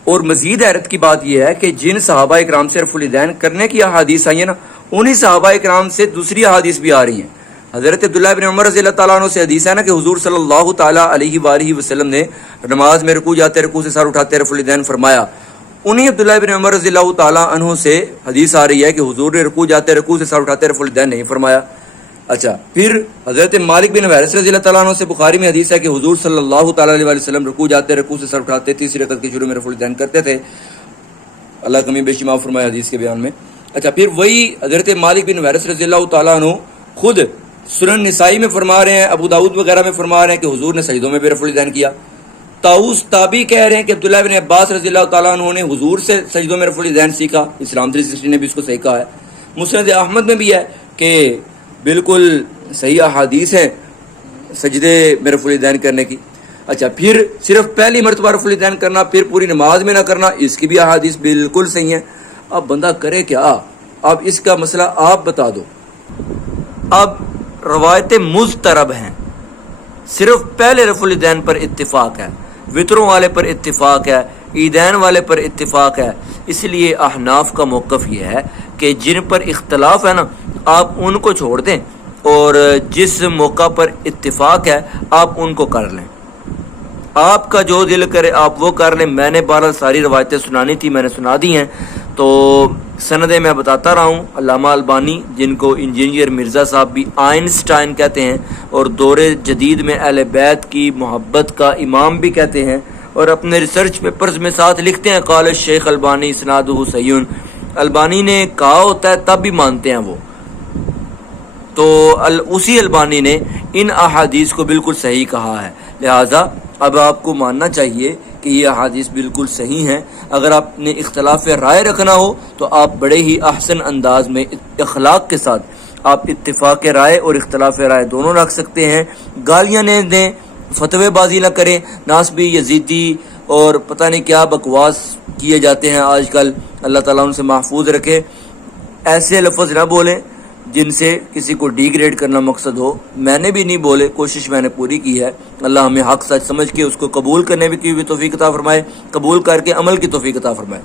اور مزید حیرت کی بات یہ ہے کہ جن صحابہ اکرام سے رفع الیدین کرنے کی احادیث آئی ہیں نا، انہی صحابہ اکرام سے دوسری احادیث بھی آ رہی ہیں۔ حضرت عبداللہ بن عمر رضی اللہ تعالیٰ عنہ سے حدیث ہے نا کہ حضور صلی اللہ تعالیٰ علیہ وآلہ وسلم نے نماز میں رکوع جاتے رکوع سے سر اٹھاتے رفع الیدین فرمایا۔ انہی عبداللہ بن عمر رضی اللہ تعالیٰ عنہ سے حدیث آ رہی ہے کہ حضور نے رکوع جاتے رکوع سے سر اٹھاتے رفع الیدین نہیں فرمایا۔ اچھا، پھر حضرت مالک بن حویرث رضی اللہ تعالیٰ عنہ سے بخاری میں حدیث ہے کہ حضور صلی اللہ تعالیٰ علیہ وسلم رکوع جاتے رکوع سے سر اٹھاتے تیسری رکعت کے شروع میں رفع الیدین کرتے تھے، اللہ کمی بیشی معاف فرمائے حدیث کے بیان میں۔ اچھا، پھر وہی حضرت مالک بن حویرث رضی اللہ تعالیٰ عنہ خود سنن نسائی میں فرما رہے ہیں، ابو داؤد وغیرہ میں فرما رہے ہیں کہ حضور نے سجدوں میں بھی رفع الیدین کیا۔ طاؤس تابعی کہہ رہے ہیں کہ عبداللہ بن عباس رضی اللہ تعالیٰ عنہ نے حضور سے سجدوں میں رفع الیدین سیکھا، اسلام 360 نے بھی اس کو صحیح کہا ہے۔ مسند احمد میں بھی ہے کہ بالکل صحیح احادیث ہیں سجدے میں رفع الیدین کرنے کی۔ اچھا، پھر صرف پہلی مرتبہ رفع الیدین کرنا، پھر پوری نماز میں نہ کرنا، اس کی بھی احادیث بالکل صحیح ہیں۔ اب بندہ کرے کیا؟ اب اس کا مسئلہ آپ بتا دو۔ اب روایتیں مضطرب ہیں، صرف پہلے رفع الیدین پر اتفاق ہے، وطروں والے پر اتفاق ہے، عیدین والے پر اتفاق ہے۔ اس لیے احناف کا موقف یہ ہے کہ جن پر اختلاف ہے نا، آپ ان کو چھوڑ دیں، اور جس موقع پر اتفاق ہے آپ ان کو کر لیں، آپ کا جو دل کرے آپ وہ کر لیں۔ میں نے بہرحال ساری روایتیں سنانی تھی، میں نے سنا دی ہیں، تو سندیں میں بتاتا رہا ہوں۔ علامہ البانی، جن کو انجینئر مرزا صاحب بھی آئنسٹائن کہتے ہیں اور دور جدید میں اہل بیت کی محبت کا امام بھی کہتے ہیں، اور اپنے ریسرچ پیپرز میں ساتھ لکھتے ہیں قال الشیخ البانی اسنادہ صحیح، البانی نے کہا ہوتا ہے تب بھی مانتے ہیں وہ، تو اسی البانی نے ان احادیث کو بالکل صحیح کہا ہے، لہٰذا اب آپ کو ماننا چاہیے کہ یہ احادیث بالکل صحیح ہیں۔ اگر آپ نے اختلاف رائے رکھنا ہو تو آپ بڑے ہی احسن انداز میں اخلاق کے ساتھ آپ اتفاق رائے اور اختلاف رائے دونوں رکھ سکتے ہیں۔ گالیاں نہ دیں، فتوے بازی نہ کریں، ناسبی یزیدی اور پتہ نہیں کیا بکواس کیے جاتے ہیں آج کل، اللہ تعالیٰ ان سے محفوظ رکھے۔ ایسے لفظ نہ بولیں جن سے کسی کو ڈی گریڈ کرنا مقصد ہو، میں نے بھی نہیں بولے، کوشش میں نے پوری کی ہے۔ اللہ ہمیں حق سچ سمجھ کے اس کو قبول کرنے کی بھی توفیق عطا فرمائے، قبول کر کے عمل کی توفیق عطا فرمائے۔